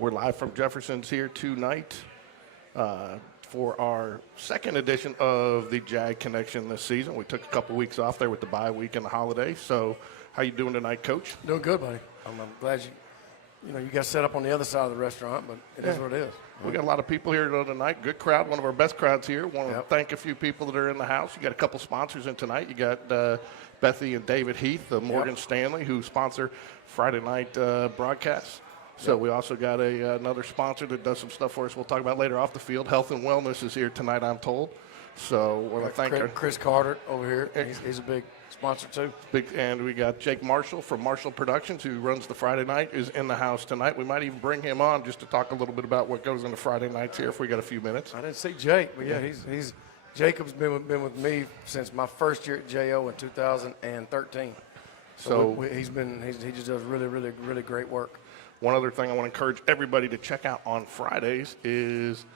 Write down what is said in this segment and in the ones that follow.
We're live from Jeffersons here tonight for our second edition of the JAG Connection this season. We took a couple weeks off there with the bye week and the holiday. So how you doing tonight, Coach? Doing good, buddy. I'm glad you got set up on the other side of the restaurant, but it is what it is. We got a lot of people here tonight. Good crowd, one of our best crowds here. Want to thank a few people that are in the house. You got a couple sponsors in tonight. You got Bethy and David Heath of Morgan Stanley, who sponsor Friday night broadcasts. So we also got another sponsor that does some stuff for us we'll talk about later off the field. Health and Wellness is here tonight, I'm told. So I want to thank Chris Carter over here. He's a big sponsor too. And we got Jake Marshall from Marshall Productions, who runs the Friday night, is in the house tonight. We might even bring him on just to talk a little bit about what goes into Friday nights here if we got a few minutes. I didn't see Jake, but he's Jacob's been with me since my first year at JO in 2013. So he just does really great work. One other thing I want to encourage everybody to check out on Fridays is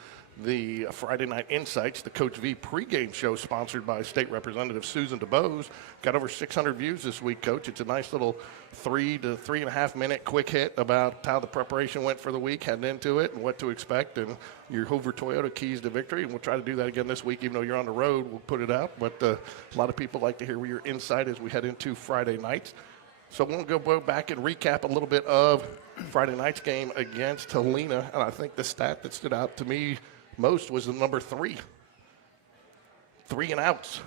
the Friday Night Insights, the Coach V pregame show sponsored by State Representative Susan DeBose. Got over 600 views this week, Coach. It's a nice little 3 to 3.5 minute quick hit about how the preparation went for the week, heading into it, and what to expect, and your Hoover Toyota keys to victory. And we'll try to do that again this week, even though you're on the road. We'll put it out. But a lot of people like to hear your insight as we head into Friday nights. So we'll go back and recap a little bit of Friday night's game against Helena. And I think the stat that stood out to me most was the number 3. 3 and outs.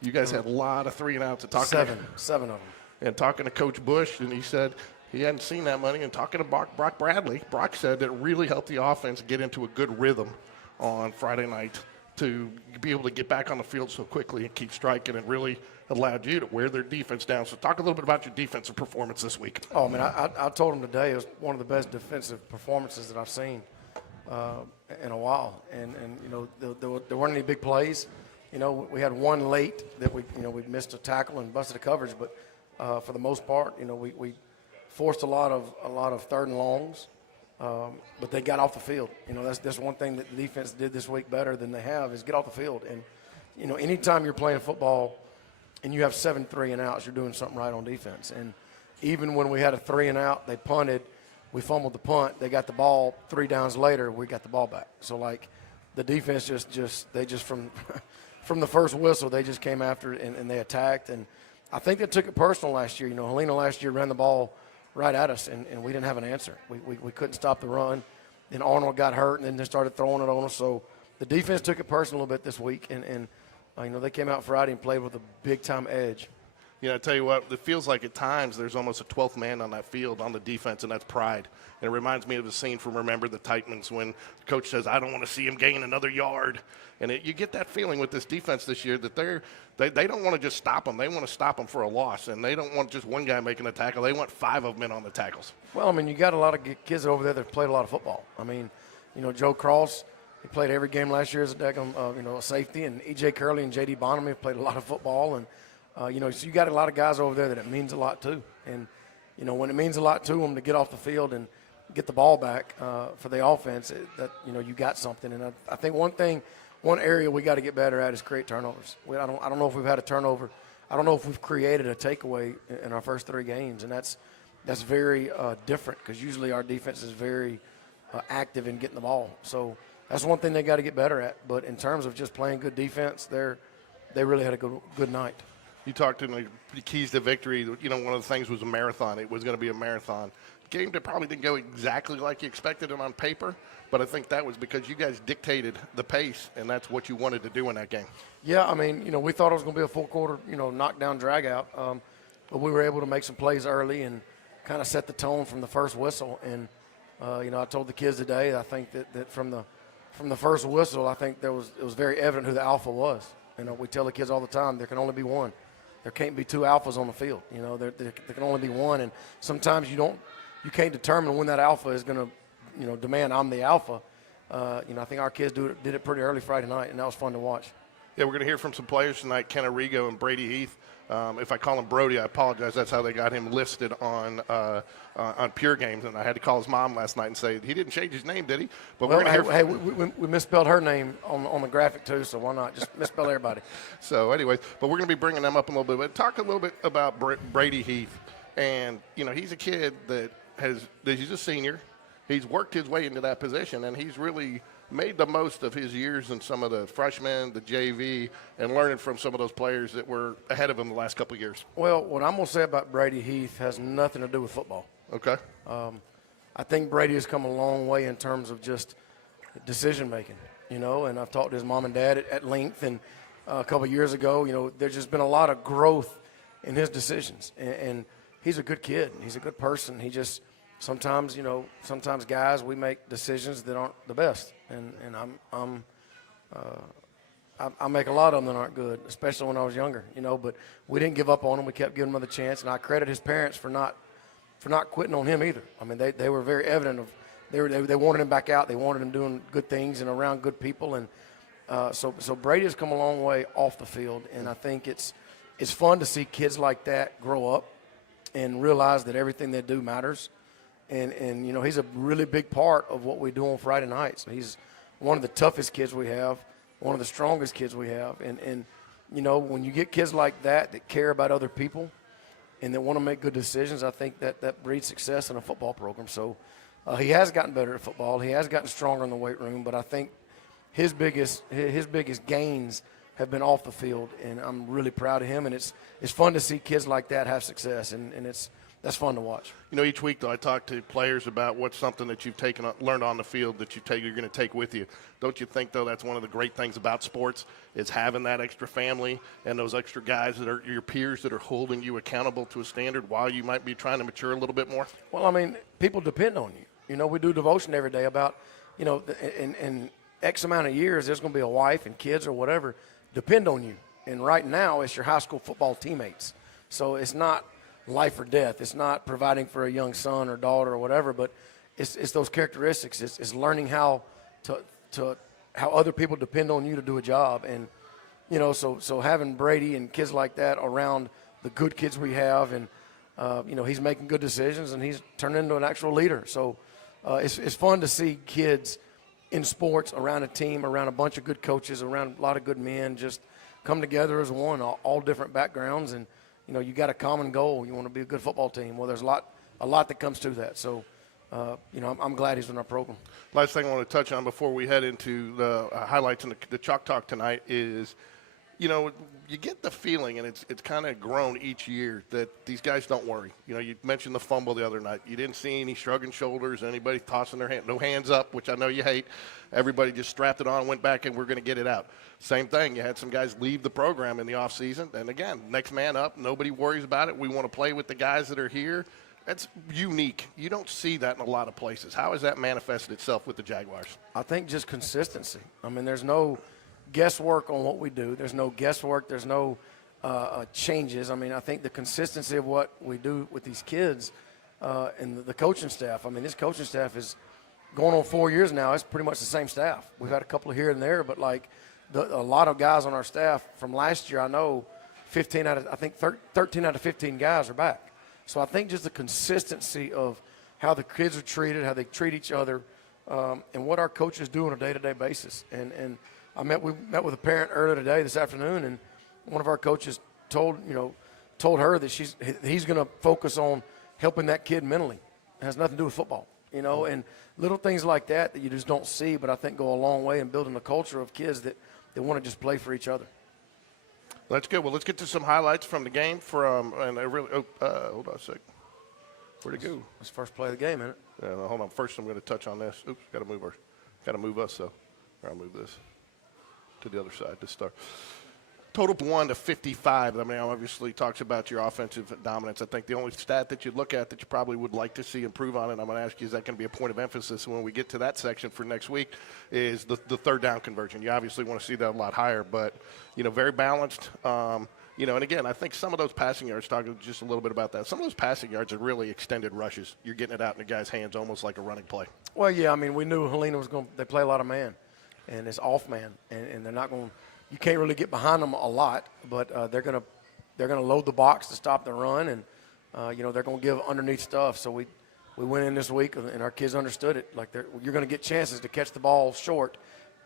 You guys had a lot of 3 and outs. Seven of them. And talking to Coach Bush, and he said he hadn't seen that many. And talking to Brock Bradley, Brock said that it really helped the offense get into a good rhythm on Friday night to be able to get back on the field so quickly and keep striking, and really allowed you to wear their defense down. So talk a little bit about your defensive performance this week. Oh, I mean, I told him today it was one of the best defensive performances that I've seen in a while. And there weren't any big plays. You know, we had one late that we missed a tackle and busted a coverage, but for the most part, we forced a lot of third and longs, but they got off the field. That's one thing that the defense did this week better than they have is get off the field. And anytime you're playing football and you have 7 3 and outs, you're doing something right on defense. And even when we had a 3 and out, they punted, we fumbled the punt, they got the ball 3 downs later, we got the ball back. So like the defense just from from the first whistle, they just came after it and they attacked. And I think they took it personal last year. Helena last year ran the ball right at us, and we didn't have an answer. We couldn't stop the run. Then Arnold got hurt, and then they started throwing it on us. So the defense took it personal a little bit this week, and they came out Friday and played with a big-time edge. I tell you what, it feels like at times there's almost a 12th man on that field on the defense, and that's pride. And it reminds me of the scene from Remember the Titans when the coach says, I don't want to see him gain another yard. And you get that feeling with this defense this year that they don't want to just stop them. They want to stop them for a loss, and they don't want just one guy making a tackle. They want 5 of them in on the tackles. Well, I mean, you got a lot of kids over there that played a lot of football. I mean, Joe Cross, he played every game last year as a safety, and E.J. Curley and J.D. Bonham have played a lot of football. And, so you got a lot of guys over there that it means a lot to. And, when it means a lot to them to get off the field and get the ball back for the offense, you got something. And I think one area we got to get better at is create turnovers. I don't know if we've had a turnover. I don't know if we've created a takeaway in our first 3 games, and that's very different because usually our defense is very active in getting the ball. So that's one thing they got to get better at. But in terms of just playing good defense, they really had a good night. You talked in the keys to victory. One of the things was a marathon. It was going to be a marathon. Game that probably didn't go exactly like you expected it on paper, but I think that was because you guys dictated the pace, and that's what you wanted to do in that game. Yeah, I mean, we thought it was going to be a full quarter, knockdown, drag-out, but we were able to make some plays early and kind of set the tone from the first whistle. And, I told the kids today, I think that from the first whistle, I think it was very evident who the alpha was. We tell the kids all the time, there can only be one. There can't be 2 alphas on the field. There can only be one, and sometimes you can't determine when that alpha is going to, demand I'm the alpha. I think our kids did it pretty early Friday night, and that was fun to watch. Yeah, we're going to hear from some players tonight, Ken Arrigo and Brady Heath. If I call him Brody, I apologize. That's how they got him listed on Pure Games, and I had to call his mom last night and say he didn't change his name, did he? But we're going to hear. We misspelled her name on the graphic too, so why not just misspell everybody? So, anyways, but we're going to be bringing them up a little bit. But talk a little bit about Brady Heath, and he's a kid that he's a senior. he's worked his way into that position, and he's really made the most of his years in some of the freshmen, the JV, and learning from some of those players that were ahead of him the last couple of years. Well, what I'm going to say about Brady Heath has nothing to do with football. Okay. I think Brady has come a long way in terms of just decision-making, you know, and I've talked to his mom and dad at length, and a couple of years ago, you know, there's just been a lot of growth in his decisions, and he's a good kid. He's a good person. He just sometimes, you know, sometimes guys, we make decisions that aren't the best, and I make a lot of them that aren't good, especially when I was younger, you know, but we didn't give up on him. We kept giving him another chance, and I credit his parents for not quitting on him either. I mean, they were very evident of they wanted him back out. They wanted him doing good things and around good people, and so Brady has come a long way off the field, and I think it's fun to see kids like that grow up and realize that everything they do matters. And you know, he's a really big part of what we do on Friday nights. He's one of the toughest kids we have, one of the strongest kids we have. And you know, when you get kids like that care about other people and that want to make good decisions, I think that breeds success in a football program. So he has gotten better at football. He has gotten stronger in the weight room. But I think his biggest gains have been off the field, and I'm really proud of him. And it's fun to see kids like that have success, and that's fun to watch. You know, each week, though, I talk to players about what's something that you've learned on the field that you're going to take with you. Don't you think, though, that's one of the great things about sports is having that extra family and those extra guys that are your peers that are holding you accountable to a standard while you might be trying to mature a little bit more? Well, I mean, people depend on you. You know, we do devotion every day about, you know, in X amount of years, there's going to be a wife and kids or whatever depend on you. And right now, it's your high school football teammates. So it's not life or death. It's not providing for a young son or daughter or whatever, but it's those characteristics. It's learning how how other people depend on you to do a job. And, you know, so having Brady and kids like that around the good kids we have, and, you know, he's making good decisions and he's turned into an actual leader. So it's fun to see kids in sports around a team, around a bunch of good coaches, around a lot of good men, just come together as one, all different backgrounds. And, you know, you got a common goal. You want to be a good football team. Well, there's a lot that comes to that. So, you know, I'm glad he's in our program. Last thing I want to touch on before we head into the highlights and the Chalk Talk tonight is, you know, you get the feeling, and it's kind of grown each year, that these guys don't worry. You know, you mentioned the fumble the other night. You didn't see any shrugging shoulders, anybody tossing their hand, no hands up, which I know you hate. Everybody just strapped it on, went back, and we're going to get it out. Same thing. You had some guys leave the program in the offseason, and again, next man up. Nobody worries about it. We want to play with the guys that are here. That's unique. You don't see that in a lot of places. How has that manifested itself with the Jaguars? I think just consistency. I mean, there's no guesswork on what we do. There's no guesswork. There's no changes. I mean, I think the consistency of what we do with these kids and the coaching staff. I mean, this coaching staff is going on 4 years now. It's pretty much the same staff. We've had a couple here and there, but like a lot of guys on our staff from last year, I know 13 out of 15 guys are back. So I think just the consistency of how the kids are treated, how they treat each other, and what our coaches do on a day-to-day basis. And we met with a parent earlier this afternoon, and one of our coaches told her that he's going to focus on helping that kid mentally. It has nothing to do with football, you know, and little things like that you just don't see, but I think go a long way in building a culture of kids that want to just play for each other. That's good. Well, let's get to some highlights from the game. Hold on a sec. Where'd it go? That's the first play of the game, isn't it? Yeah, well, hold on. First, I'm going to touch on this. Oops, got to move us. So, I'll move this to the other side to start. Total 1-55. I mean, obviously talks about your offensive dominance. I think the only stat that you look at that you probably would like to see improve on, and I'm going to ask you, is that going to be a point of emphasis when we get to that section for next week, is the third down conversion. You obviously want to see that a lot higher, but, you know, very balanced. You know, and again, I think some of those passing yards, talking just a little bit about that, some of those passing yards are really extended rushes. You're getting it out in the guy's hands almost like a running play. Well, yeah, I mean, we knew Helena they play a lot of man, and it's off man, and they're not going to, you can't really get behind them a lot, but they're gonna load the box to stop the run, and you know, they're gonna give underneath stuff. So we went in this week, and our kids understood it. Like, you're gonna get chances to catch the ball short.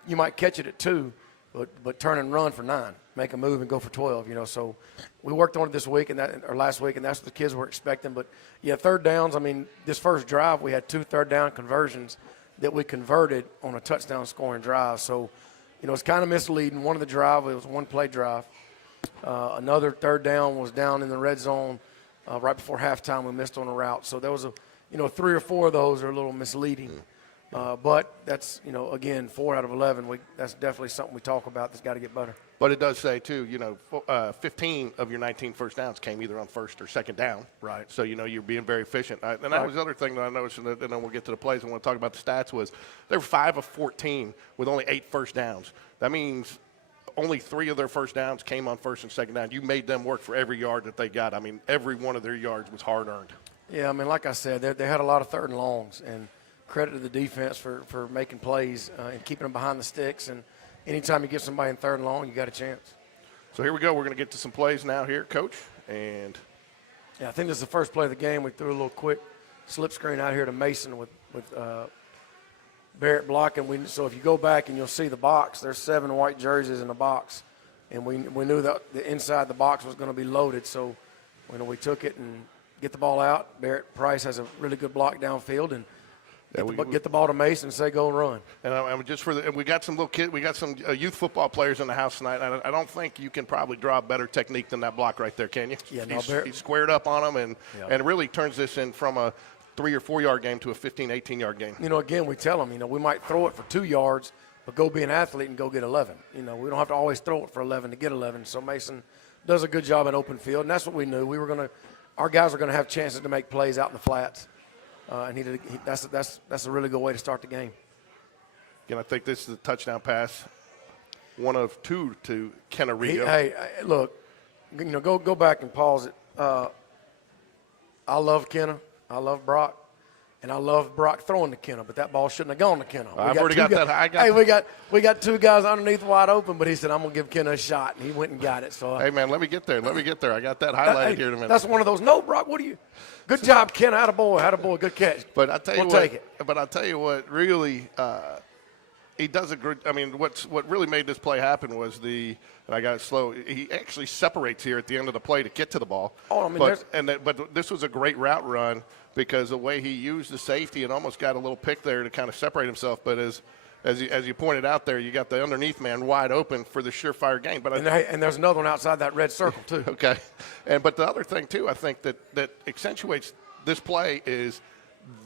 You might catch it at 2, but turn and run for 9, make a move and go for 12. So we worked on it this week or last week, and that's what the kids were expecting. But yeah, third downs. I mean, this first drive we had 2 third-down conversions that we converted on a touchdown scoring drive. So it's kind of misleading. One of the drive, it was a one-play drive. Another third down was down in the red zone right before halftime. We missed on a route. So there was 3 or 4 of those are a little misleading. But that's, again, 4 out of 11. That's definitely something we talk about that's got to get better. But it does say, too, 15 of your 19 first downs came either on first or second down. Right. So, you're being very efficient. And that was the other thing that I noticed, and then we'll get to the plays. I want to talk about the stats, was they were 5 of 14 with only 8 first downs. That means only 3 of their first downs came on first and second down. You made them work for every yard that they got. I mean, every one of their yards was hard-earned. Yeah, I mean, like I said, they had a lot of third and longs, and credit to the defense for making plays and keeping them behind the sticks. And anytime you get somebody in third and long, you got a chance. So here we go. We're going to get to some plays now here, Coach. And yeah, I think this is the first play of the game. We threw a little quick slip screen out here to Mason with Barrett blocking. So if you go back and you'll see the box, there's 7 white jerseys in the box. And we knew that the inside the box was going to be loaded. So we took it and get the ball out. Barrett Price has a really good block downfield, and get the ball to Mason and say go and run. And we got some little kids. We got some youth football players in the house tonight. I don't think you can probably draw a better technique than that block right there, can you? Yeah, he's squared up on them and really turns this in from a 3 or 4 yard game to a 15, 18 yard game. Again, we tell them, we might throw it for 2 yards, but go be an athlete and go get 11. We don't have to always throw it for 11 to get 11. So Mason does a good job at open field, and that's what we knew. Our guys were going to have chances to make plays out in the flats. And that's a really good way to start the game. Again, I think this is a touchdown pass, 1 of 2 to Kennerio. Hey, look, go back and pause it. I love Kenna. I love Brock. And I love Brock throwing to Kenna, but that ball shouldn't have gone to Kenna. I've already got that. We got 2 guys underneath wide open, but he said, I'm going to give Kenna a shot, and he went and got it. So, hey, man, let me get there. I got that highlighted here in a minute. That's one of those, no, Brock, what are you? Good job, Kenna. Attaboy, good catch. But I'll tell you take it. But I'll tell you what, really, he does a good – I mean, what really made this play happen was and I got it slow, he actually separates here at the end of the play to get to the ball. Oh, I mean, but this was a great route run because the way he used the safety and almost got a little pick there to kind of separate himself. But as you pointed out there, you got the underneath man wide open for the surefire gain. But and there's another one outside that red circle too. Okay, but the other thing too, I think that accentuates this play is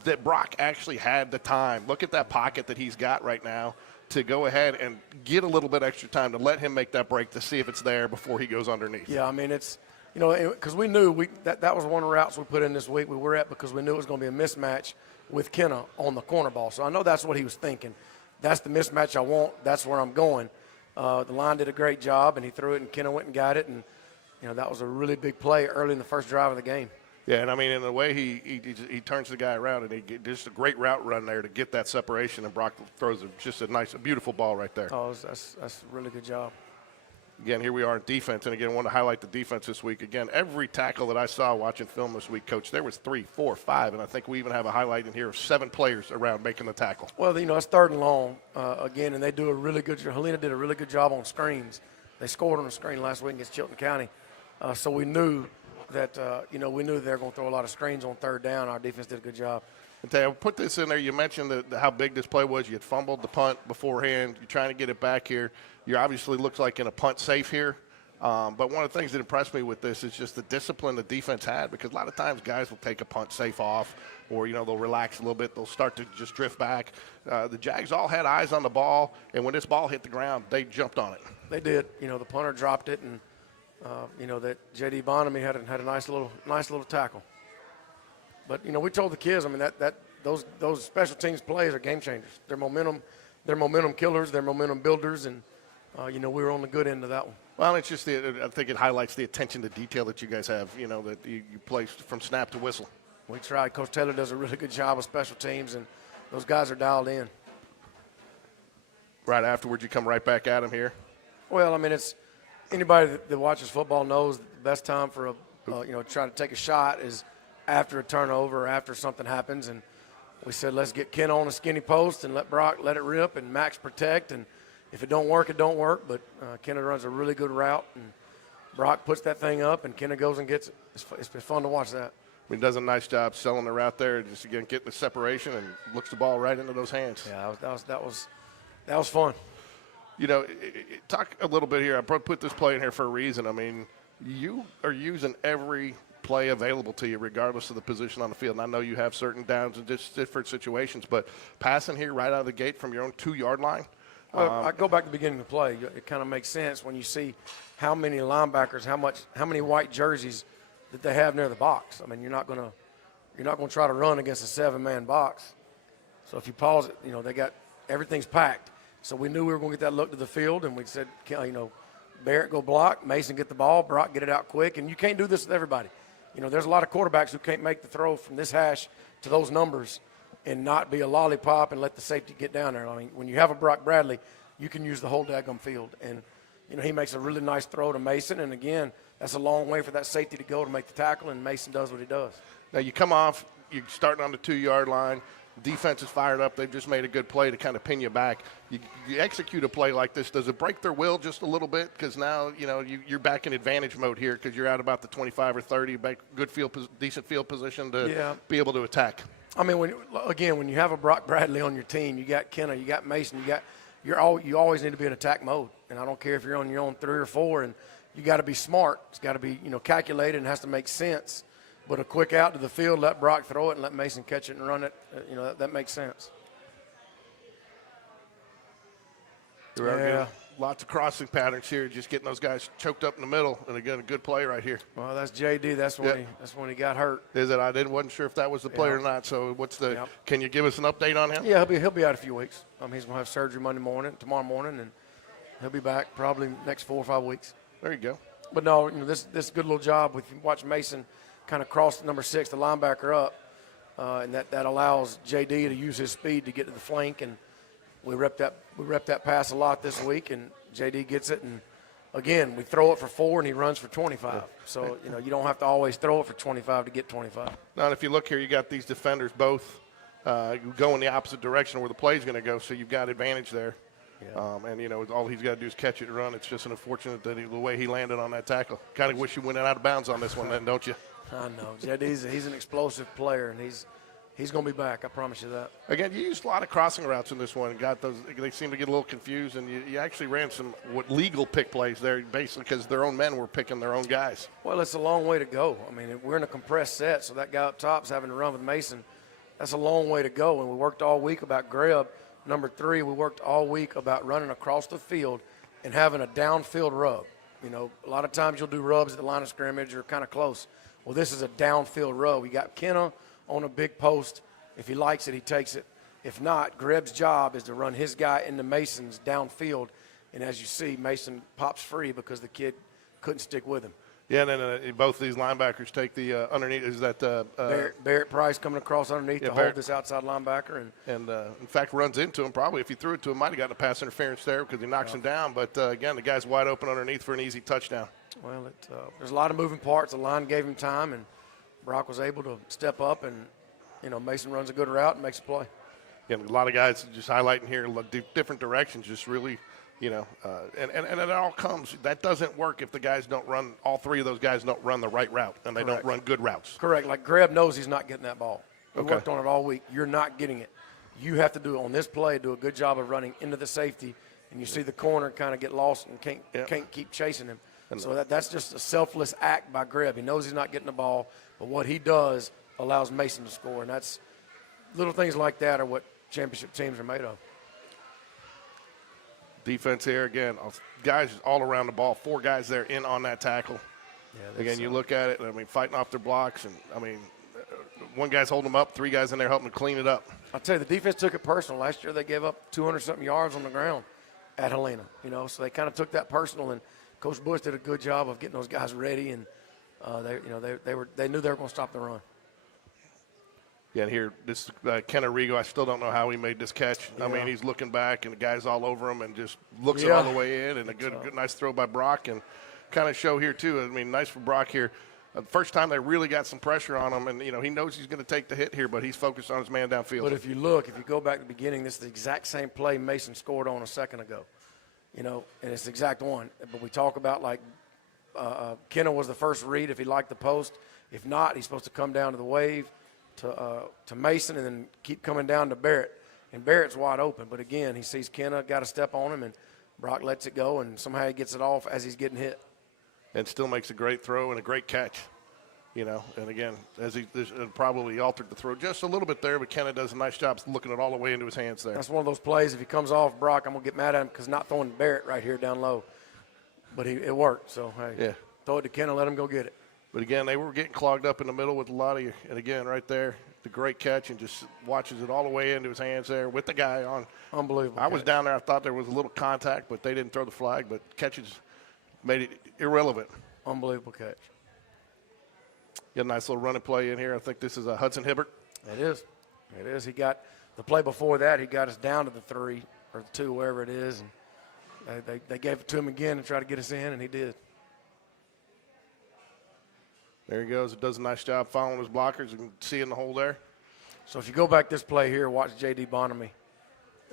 that Brock actually had the time. Look at that pocket that he's got right now to go ahead and get a little bit extra time to let him make that break to see if it's there before he goes underneath. Yeah, I mean it's. Because we knew that was one of the routes we put in this week. We were at because we knew it was going to be a mismatch with Kenna on the corner ball. So I know that's what he was thinking. That's the mismatch I want. That's where I'm going. The line did a great job, and he threw it, and Kenna went and got it. And, that was a really big play early in the first drive of the game. Yeah, and I mean, in the way he turns the guy around, and he just a great route run there to get that separation, and Brock throws just a beautiful ball right there. Oh, that's a really good job. Again, here we are in defense, and again, I want to highlight the defense this week. Again, every tackle that I saw watching film this week, Coach, there was 3, 4, 5, and I think we even have a highlight in here of 7 players around making the tackle. Well, it's third and long, again, and they do a really good job. Helena did a really good job on screens. They scored on the screen last week against Chilton County, so we knew that, they were going to throw a lot of screens on third down. Our defense did a good job. And I'll put this in there. You mentioned how big this play was. You had fumbled the punt beforehand. You're trying to get it back here. You obviously looks like in a punt safe here. But one of the things that impressed me with this is just the discipline the defense had, because a lot of times guys will take a punt safe off or, they'll relax a little bit. They'll start to just drift back. The Jags all had eyes on the ball, and when this ball hit the ground, they jumped on it. They did. The punter dropped it, and, that J.D. Bonamy had a nice little tackle. But, we told the kids, I mean, those special teams plays are game changers. They're momentum killers, they're momentum builders, and, we were on the good end of that one. Well, it's just I think it highlights the attention to detail that you guys have, that you play from snap to whistle. We tried. Coach Taylor does a really good job with special teams, and those guys are dialed in. Right afterwards, you come right back at him here? Well, I mean, it's anybody that watches football knows the best time for trying to take a shot is after a turnover or after something happens. And we said, let's get Ken on a skinny post and let Brock let it rip and Max protect. And if it don't work, it don't work. But Kenna runs a really good route, and Brock puts that thing up, and Kenna goes and gets it. It's fun to watch that. I mean, does a nice job selling the route there, just again getting the separation and looks the ball right into those hands. Yeah, that was fun. You know, talk a little bit here. I put this play in here for a reason. I mean, you are using every play available to you, regardless of the position on the field. And I know you have certain downs in just different situations, but passing here right out of the gate from your own 2-yard line. Well, I go back to the beginning of the play. It kind of makes sense when you see how many linebackers, how many white jerseys that they have near the box. I mean, you're not gonna try to run against a 7-man box. So if you pause it, you know, they got everything's packed. So we knew we were going to get that look to the field, and we said, you know, Barrett go block, Mason get the ball, Brock get it out quick, and you can't do this with everybody. You know, there's a lot of quarterbacks who can't make the throw from this hash to those numbers and not be a lollipop and let the safety get down there. I mean, when you have a Brock Bradley, you can use the whole daggum field. And, you know, he makes a really nice throw to Mason, and, again, that's a long way for that safety to go to make the tackle, and Mason does what he does. Now you come off, you're starting on the 2-yard line. Defense is fired up. They've just made a good play to kind of pin you back. You execute a play like this. Does it break their will just a little bit? Because now, you know, you're back in advantage mode here because you're out about the 25 or 30, back good decent field position to be able to attack. I mean, when you have a Brock Bradley on your team, you got Kenna, you got Mason, you always need to be in attack mode. And I don't care if you're on your own 3 or 4, and you got to be smart. It's got to be, you know, calculated and has to make sense. But a quick out to the field, let Brock throw it, and let Mason catch it and run it, you know, that makes sense. Lots of crossing patterns here, just getting those guys choked up in the middle. And, again, a good play right here. Well, that's J.D. That's when he got hurt. Is it? Wasn't sure if that was the play or not. So can you give us an update on him? Yeah, he'll be out a few weeks. He's going to have surgery tomorrow morning, and he'll be back probably next 4 or 5 weeks. There you go. But, no, you know, this good little job with you watch Mason kind of cross number 6, the linebacker up, and that allows J.D. to use his speed to get to the flank. And we rep that pass a lot this week, and J.D. gets it. And, again, we throw it for 4, and he runs for 25. So, you know, you don't have to always throw it for 25 to get 25. Now, and if you look here, you got these defenders both go in the opposite direction where the play's going to go, so you've got advantage there. Yeah. And, you know, all he's got to do is catch it and run. It's just unfortunate that the way he landed on that tackle. Kind of wish you went out of bounds on this one then, don't you? I know. He's an explosive player, and he's going to be back. I promise you that. Again, you used a lot of crossing routes in this one. Got those. They seem to get a little confused, and you actually ran some legal pick plays there, basically because their own men were picking their own guys. Well, it's a long way to go. I mean, we're in a compressed set, so that guy up top's having to run with Mason. That's a long way to go, and we worked all week about grab. Number 3, we worked all week about running across the field and having a downfield rub. You know, a lot of times you'll do rubs at the line of scrimmage or kind of close. Well, this is a downfield rub. We got Kenna on a big post. If he likes it, he takes it. If not, Greb's job is to run his guy into Mason's downfield. And as you see, Mason pops free because the kid couldn't stick with him. Yeah, and then both these linebackers take the underneath. Is that Barrett Price coming across underneath to hold this outside linebacker, and in fact runs into him. Probably if he threw it to him, might have gotten a pass interference there because he knocks him down. But again, the guy's wide open underneath for an easy touchdown. Well, there's a lot of moving parts. The line gave him time, and Brock was able to step up, and you know Mason runs a good route and makes a play. Yeah, a lot of guys just highlighting here, different directions, just really. You know, and it all comes. That doesn't work if the guys don't run. All 3 of those guys don't run the right route, and they don't run good routes. Correct. Like Greb knows he's not getting that ball. We worked on it all week. You're not getting it. You have to do it on this play. Do a good job of running into the safety, and you see the corner kind of get lost and can't keep chasing him. And so that's just a selfless act by Greb. He knows he's not getting the ball, but what he does allows Mason to score, and that's little things like that are what championship teams are made of. Defense here again, guys all around the ball. 4 guys there in on that tackle. Yeah, again, you look at it. I mean, fighting off their blocks, and I mean, 1 guy's holding them up, 3 guys in there helping to clean it up. I'll tell you, the defense took it personal. Last year they gave up 200-something yards on the ground at Helena. You know, so they kind of took that personal, and Coach Bush did a good job of getting those guys ready, and they knew they were going to stop the run. Yeah, and here, this Ken Arrigo, I still don't know how he made this catch. Yeah. I mean, he's looking back, and the guy's all over him and just looks it all the way in. And a good, nice throw by Brock. And kind of show here, too. I mean, nice for Brock here. First time they really got some pressure on him. And, you know, he knows he's going to take the hit here, but he's focused on his man downfield. But if you go back to the beginning, this is the exact same play Mason scored on a second ago. you know, and it's the exact one. But we talk about like Kenna was the first read if he liked the post. If not, he's supposed to come down to the wave to Mason and then keep coming down to Barrett. And Barrett's wide open. But, again, he sees Kenna, got a step on him, and Brock lets it go, and somehow he gets it off as he's getting hit. And still makes a great throw and a great catch. You know, and again, as he probably altered the throw just a little bit there, but Kenna does a nice job looking it all the way into his hands there. That's one of those plays. If he comes off Brock, I'm going to get mad at him because not throwing Barrett right here down low. But it worked. So, hey, yeah. Throw it to Kenna, let him go get it. But, again, they were getting clogged up in the middle with a lot of you. And, again, right there, the great catch and just watches it all the way into his hands there with the guy on. Unbelievable. I was down there. I thought there was a little contact, but they didn't throw the flag. But catches made it irrelevant. Unbelievable catch. Get a nice little running play in here. I think this is a Hudson Hibbert. It is. It is. He got the play before that. He got us down to the 3 or the 2, wherever it is. And they gave it to him again and tried to get us in, and he did. There he goes. It does a nice job following his blockers and seeing the hole there. So if you go back this play here, watch J.D. Bonamy.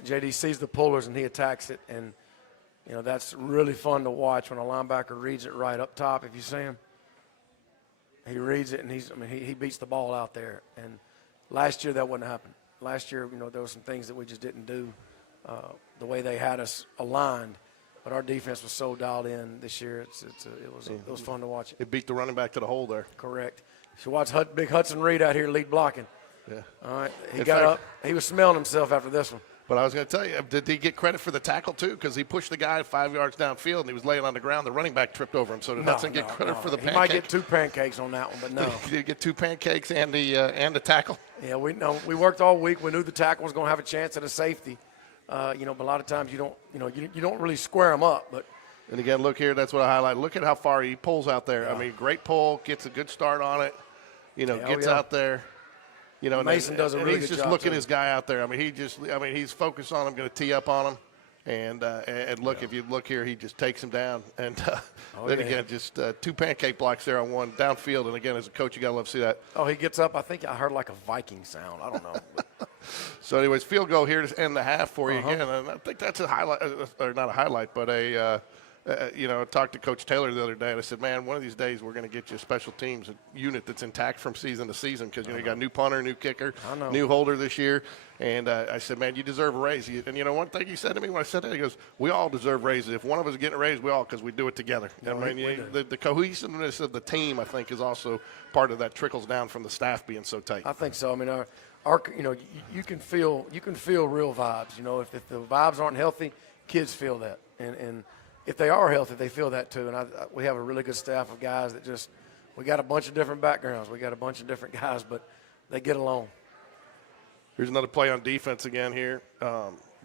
J.D. sees the pullers and he attacks it, and you know that's really fun to watch when a linebacker reads it right up top. If you see him, he reads it and he beats the ball out there. And last year that wouldn't happen. Last year, you know, there were some things that we just didn't do the way they had us aligned. But our defense was so dialed in this year. It was fun to watch it. It beat the running back to the hole there. Correct. So watch Big Hudson Reed out here lead blocking. Yeah. All right. He got up. He was smelling himself after this one. But I was going to tell you, did he get credit for the tackle too? Because he pushed the guy 5 yards downfield and he was laying on the ground. The running back tripped over him. So did Hudson get credit for the pancake? He might get 2 pancakes on that one, but no. Did he get 2 pancakes and the tackle? Yeah, we worked all week. We knew the tackle was going to have a chance at a safety. You know, but a lot of times you don't really square them up, but. And again, look here, that's what I highlight. Look at how far he pulls out there. Yeah. I mean, great pull, gets a good start on it, you know, gets out there. You know, Mason does a really good job. He's just looking his guy out there. I mean, he's focused on him, going to tee up on him. And look, if you look here, he just takes him down. And again, just 2 pancake blocks there on one downfield. And again, as a coach, you got to love to see that. Oh, he gets up. I think I heard like a Viking sound. I don't know. So, anyways, field goal here to end the half for you again. And I think that's a highlight, or not a highlight, but you know, I talked to Coach Taylor the other day, and I said, man, one of these days we're going to get you a special teams unit that's intact from season to season because, you know, you got a new punter, new kicker, new holder this year. And I said, man, you deserve a raise. And, you know, one thing he said to me when I said that, he goes, we all deserve raises. If one of us is getting a raise, we all, because we do it together. No, I mean, the cohesiveness of the team, I think, is also part of that trickles down from the staff being so tight. I think so. I mean, our you know, you can feel real vibes. You know, if the vibes aren't healthy, kids feel that. And if they are healthy, they feel that too. And we have a really good staff of guys that we got a bunch of different backgrounds. We got a bunch of different guys, but they get along. Here's another play on defense again here.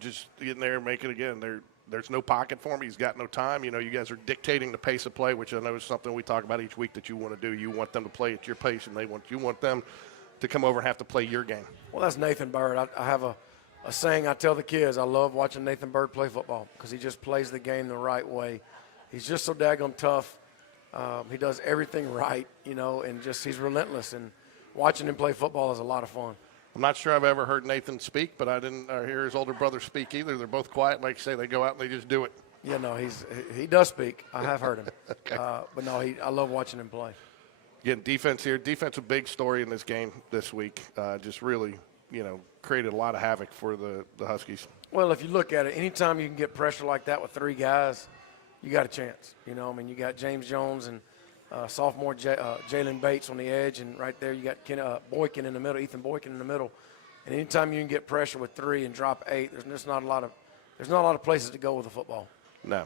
Just getting there and make it again. There's no pocket for him. He's got no time. You know, you guys are dictating the pace of play, which I know is something we talk about each week that you want to do. You want them to play at your pace, and you want them to come over and have to play your game. Well, that's Nathan Bird. I have a saying I tell the kids. I love watching Nathan Bird play football because he just plays the game the right way. He's just so daggone tough. He does everything right, you know, and just he's relentless. And watching him play football is a lot of fun. I'm not sure I've ever heard Nathan speak, but I didn't hear his older brother speak either. They're both quiet. Like you say, they go out and they just do it. Yeah, no, he does speak. I have heard him. Okay. But no, I love watching him play. Again, defense here. Defense a big story in this game this week. Just really, you know, created a lot of havoc for the Huskies. Well, if you look at it, anytime you can get pressure like that with 3 guys, you got a chance. You know, I mean, you got James Jones and sophomore Jalen Bates on the edge, and right there you got Boykin in the middle, Ethan Boykin in the middle. And anytime you can get pressure with 3 and drop 8, there's not a lot of places to go with the football. No.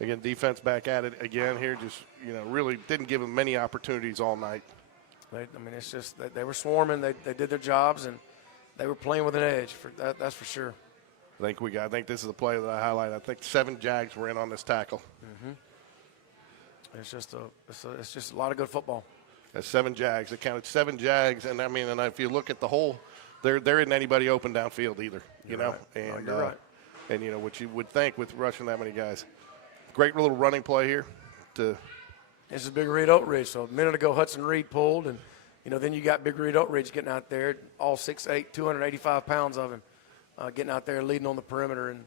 Again, defense back at it again here. Just, you know, really didn't give them many opportunities all night. It's just they were swarming. They did their jobs, and they were playing with an edge. That's for sure. I think this is the play that I highlight. I think 7 Jags were in on this tackle. Mm-hmm. It's just a lot of good football. That's 7 Jags. It counted 7 Jags, and and if you look at the whole, there isn't anybody open downfield either. You know, right. And you're right. And you know what you would think with rushing that many guys. Great little running play here. This is Big Reed Oatridge. So a minute ago, Hudson Reed pulled, and then you got Big Reed Oatridge getting out there, all 6'8", 285 pounds of him, getting out there leading on the perimeter. And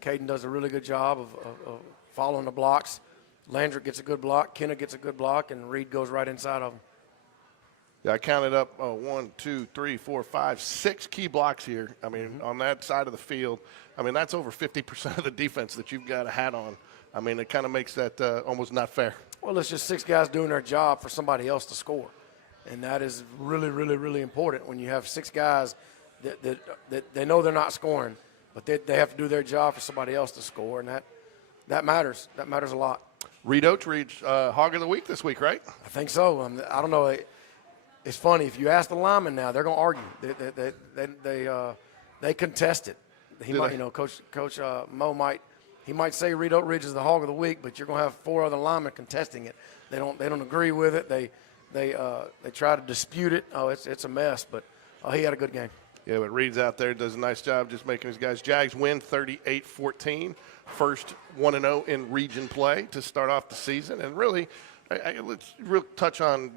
Caden does a really good job of following the blocks. Landry gets a good block, Kenna gets a good block, and Reed goes right inside of him. Yeah, I counted up 1, 2, 3, 4, 5, 6 key blocks here. I mean, on that side of the field, I mean, that's over 50% of the defense that you've got a hat on. I mean, it kind of makes that almost not fair. Well, it's just 6 guys doing their job for somebody else to score. And that is really, really, really important when you have 6 guys that they know they're not scoring, but they have to do their job for somebody else to score, and that matters. That matters a lot. Reed Oates reached Hog of the Week this week, right? I think so. I don't know. It's funny. If you ask the linemen now, they're going to argue. They contest it. He might, you know, Coach Mo might say Reed Oak Ridge is the Hog of the Week, but you're going to have 4 other linemen contesting it. They don't agree with it. They try to dispute it. Oh, it's a mess. But he had a good game. Yeah, but Reed's out there, does a nice job just making his guys. Jags win 38-14, first 1-0 in region play to start off the season. And really, let's touch on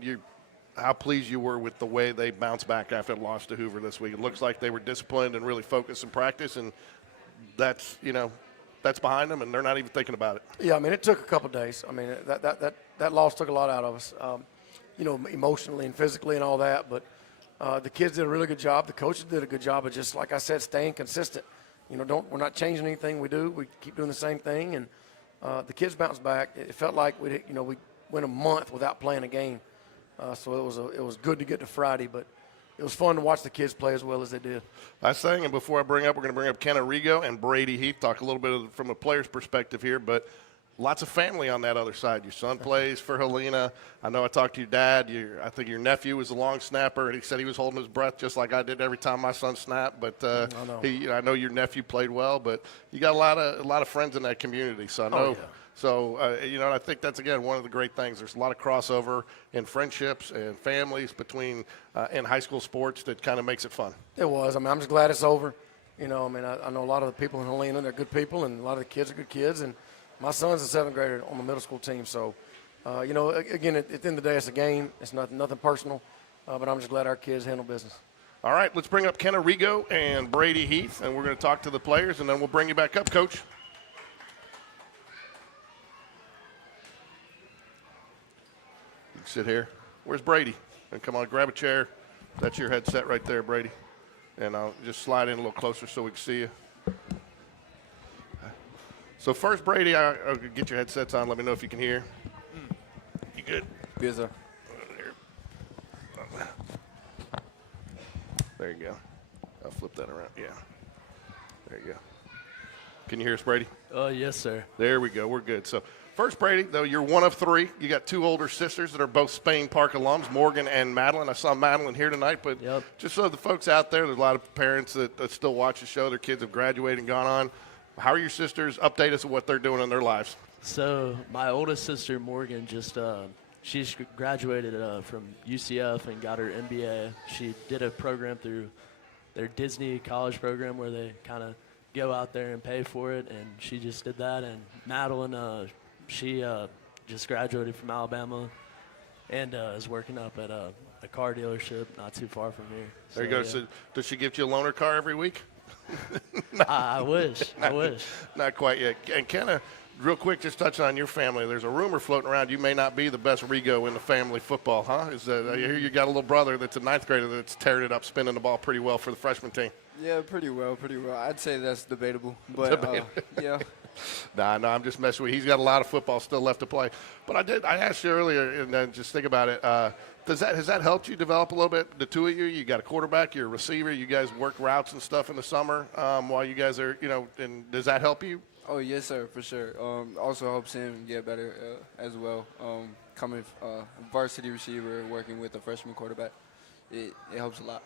how pleased you were with the way they bounced back after the loss to Hoover this week. It looks like they were disciplined and really focused in practice, and that's behind them, and they're not even thinking about it. Yeah, I mean, it took a couple days. I mean, that loss took a lot out of us, emotionally and physically and all that. But the kids did a really good job. The coaches did a good job of just, like I said, staying consistent. We're not changing anything we do. We keep doing the same thing, and the kids bounced back. It felt like we went a month without playing a game. So it was good to get to Friday, but it was fun to watch the kids play as well as they did. I sang, and before we're going to bring up Kenna Rigo and Brady Heath, talk a little bit from a player's perspective here, but lots of family on that other side. Your son plays for Helena. I know I talked to your dad. I think your nephew was a long snapper, and he said he was holding his breath just like I did every time my son snapped. But I know your nephew played well, but you got a lot of friends in that community, so I know. Oh, yeah. So, I think that's, again, one of the great things. There's a lot of crossover in friendships and families between in high school sports that kind of makes it fun. It was. I mean, I'm just glad it's over. I know a lot of the people in Helena, they're good people, and a lot of the kids are good kids. And my son's a 7th grader on the middle school team. So, again, at the end of the day, it's a game. It's nothing personal. But I'm just glad our kids handle business. All right, let's bring up Kenna Rigo and Brady Heath, and we're going to talk to the players, and then we'll bring you back up, Coach. Sit here. Where's Brady? And come on, grab a chair. That's your headset right there, Brady. And I'll just slide in a little closer so we can see you. So first, Brady, I'll get your headsets on. Let me know if you can hear. You good? Good, sir. There you go. I'll flip that around. Yeah. There you go. Can you hear us, Brady? Yes, sir. There we go. We're good. So first, Brady, though, you're one of 3. You got 2 older sisters that are both Spain Park alums, Morgan and Madeline. I saw Madeline here tonight, but just so the folks out there, there's a lot of parents that still watch the show. Their kids have graduated and gone on. How are your sisters? Update us on what they're doing in their lives. So my oldest sister, Morgan, she's graduated from UCF and got her MBA. She did a program through their Disney college program where they kind of go out there and pay for it, and she just did that. And Madeline, she just graduated from Alabama and is working up at a car dealership not too far from here. There you go. Yeah. So does she give you a loaner car every week? I wish. Not quite yet. And Kenna, real quick, just touching on your family. There's a rumor floating around you may not be the best Rigo in the family football, huh? I hear you got a little brother that's a 9th grader that's tearing it up, spinning the ball pretty well for the freshman team. Yeah, pretty well. I'd say that's debatable. But, yeah. No, I'm just messing with you. He's got a lot of football still left to play. But I asked you earlier, and then just think about it. Has that helped you develop a little bit? The 2 of you, you got a quarterback, you're a receiver. You guys work routes and stuff in the summer while you guys are, and does that help you? Oh, yes, sir, for sure. Also helps him get better as well. Coming varsity receiver, working with a freshman quarterback, it helps a lot.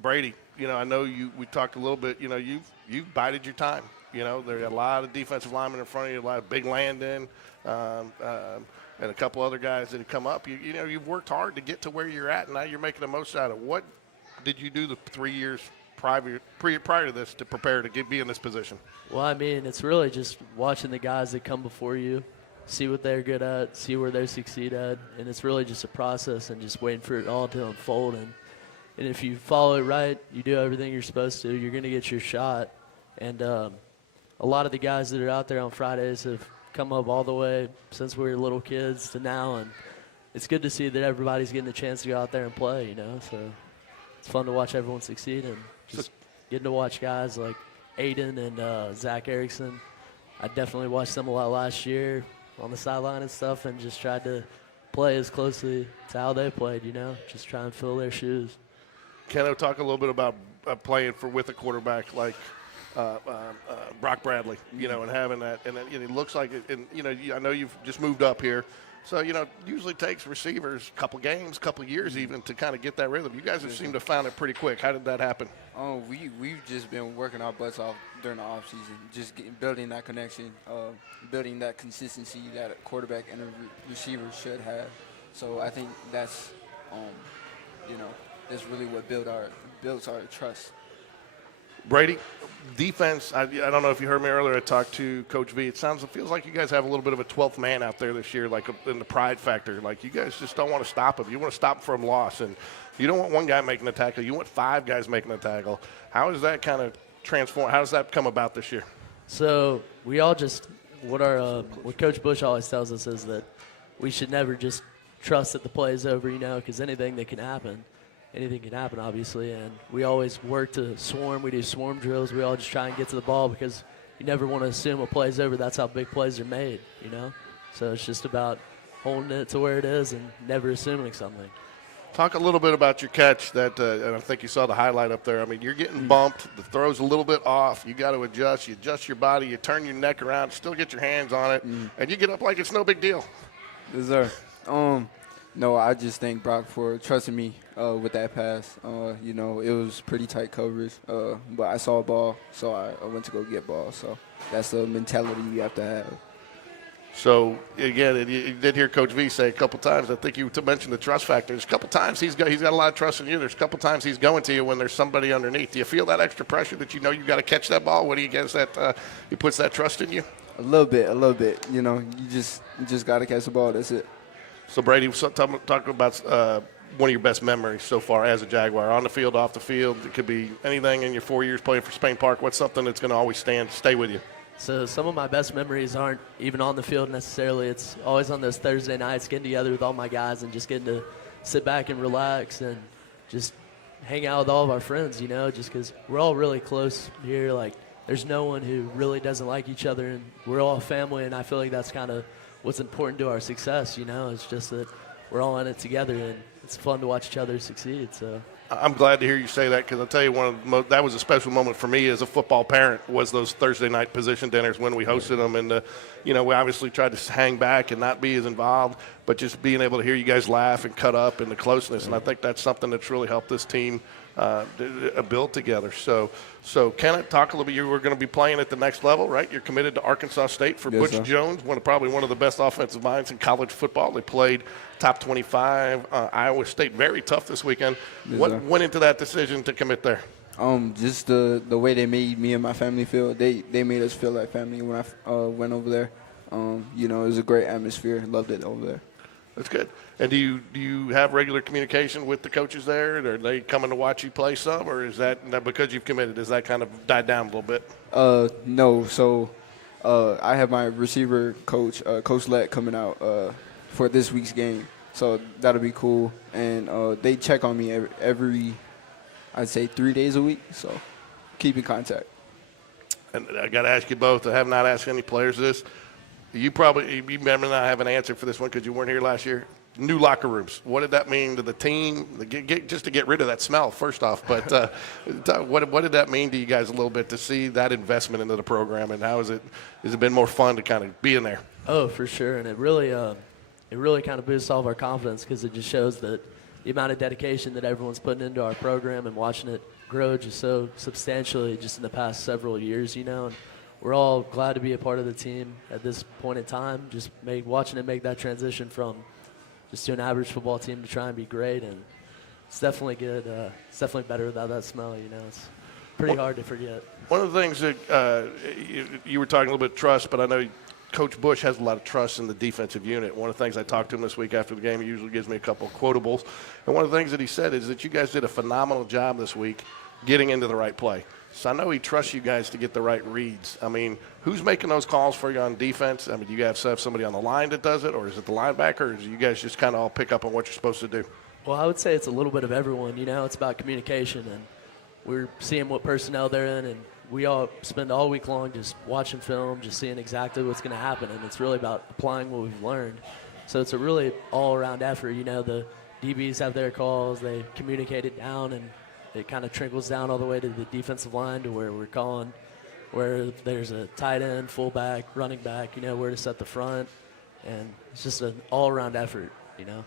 Brady, I know we talked a little bit. You've bided your time. There are a lot of defensive linemen in front of you, a lot of big Landon, and a couple other guys that have come up. You've worked hard to get to where you're at, and now you're making the most out of it. What did you do the 3 years prior to this to prepare to be in this position? Well, I mean, it's really just watching the guys that come before you, see what they're good at, see where they succeed at, and it's really just a process and just waiting for it all to unfold. And if you follow it right, you do everything you're supposed to, you're going to get your shot. And a lot of the guys that are out there on Fridays have come up all the way since we were little kids to now, and it's good to see that everybody's getting a chance to go out there and play, you know. So it's fun to watch everyone succeed, and just getting to watch guys like Aiden and Zach Erickson. I definitely watched them a lot last year on the sideline and stuff, and just tried to play as closely to how they played, you know, just try and fill their shoes. Can I talk a little bit about playing with a quarterback like Brock Bradley, you know, and having that, and it looks like it, and you know, I know you've just moved up here, so you know, it usually takes receivers a couple games, couple years even to kind of get that rhythm. You guys have seemed to have found it pretty quick. How did that happen? We've just been working our butts off during the off season, just building that connection, building that consistency that a quarterback and a receiver should have. So I think that's, you know, that's really what builds our trust. Brady, defense, I don't know if you heard me earlier, I talked to Coach V. It feels like you guys have a little bit of a 12th man out there this year, like in the pride factor. Like you guys just don't want to stop him. You want to stop from loss. And you don't want one guy making a tackle. You want 5 guys making a tackle. How does that kind of transform? How does that come about this year? So we all just, what Coach Bush always tells us is that we should never just trust that the play is over, you know, because anything can happen, obviously, and we always work to swarm. We do swarm drills. We all just try and get to the ball because you never want to assume a play's over. That's how big plays are made, you know. So it's just about holding it to where it is and never assuming something. Talk a little bit about your catch that, and I think you saw the highlight up there. I mean, you're getting bumped. The throw's a little bit off. You got to adjust. You adjust your body. You turn your neck around, still get your hands on it, and you get up like it's no big deal. Yes, sir. No, I just thank Brock for trusting me with that pass. You know, it was pretty tight coverage, but I saw a ball, so I went to go get ball. So that's the mentality you have to have. So, again, you did hear Coach V say a couple times, I think you mentioned the trust factor. There's a couple times he's got a lot of trust in you. There's a couple times he's going to you when there's somebody underneath. Do you feel that extra pressure that you know you've got to catch that ball when he gets that, he puts that trust in you? A little bit. You know, you just got to catch the ball. That's it. So, Brady, talk about one of your best memories so far as a Jaguar, on the field, off the field. It could be anything in your 4 years playing for Spain Park. What's something that's going to always stay with you? So some of my best memories aren't even on the field necessarily. It's always on those Thursday nights, getting together with all my guys and just getting to sit back and relax and just hang out with all of our friends, you know, just because we're all really close here. Like, there's no one who really doesn't like each other, and we're all family, and I feel like that's kind of what's important to our success, you know. It's just that we're all in it together, and it's fun to watch each other succeed. So I'm glad to hear you say that, because I'll tell you, that was a special moment for me as a football parent, was those Thursday night position dinners when we hosted them. And, you know, we obviously tried to hang back and not be as involved, but just being able to hear you guys laugh and cut up and the closeness. And I think that's something that's really helped this team build together. So can I talk a little bit? You were going to be playing at the next level, right? You're committed to Arkansas State for Butch Jones, probably one of the best offensive minds in college football. They played top 25. Iowa State, very tough this weekend. What went into that decision to commit there? Just the way they made me and my family feel. They made us feel like family when I went over there. You know, it was a great atmosphere. Loved it over there. That's good. And do you have regular communication with the coaches there? Are they coming to watch you play some, or is that because you've committed, does that kind of died down a little bit? No. So I have my receiver coach, Coach Lett, coming out for this week's game. So that'll be cool. And they check on me every, I'd say, 3 days a week. So keep in contact. And I got to ask you both. I have not asked any players this. You remember not have an answer for this one because you weren't here last year. New locker rooms. What did that mean to the team? Just to get rid of that smell, first off. But what did that mean to you guys a little bit to see that investment into the program, and how has it been more fun to kind of be in there? Oh, for sure, and it really kind of boosts all of our confidence because it just shows that the amount of dedication that everyone's putting into our program and watching it grow just so substantially just in the past several years, you know. And we're all glad to be a part of the team at this point in time, just watching it make that transition from just to an average football team to try and be great. And it's definitely good. It's definitely better without that smell, you know. It's pretty hard to forget. One of the things that you were talking a little bit of trust, but I know Coach Bush has a lot of trust in the defensive unit. One of the things I talked to him this week after the game, he usually gives me a couple of quotables. And one of the things that he said is that you guys did a phenomenal job this week getting into the right play. So I know he trusts you guys to get the right reads. I mean, who's making those calls for you on defense? I mean, do you guys have somebody on the line that does it, or is it the linebacker, or do you guys just kind of all pick up on what you're supposed to do? Well, I would say it's a little bit of everyone. You know, it's about communication, and we're seeing what personnel they're in, and we all spend all week long just watching film, just seeing exactly what's going to happen, and it's really about applying what we've learned. So it's a really all-around effort. You know, the DBs have their calls, they communicate it down, and it kind of trickles down all the way to the defensive line to where we're calling where there's a tight end, fullback, running back, you know, where to set the front. And it's just an all-around effort, you know.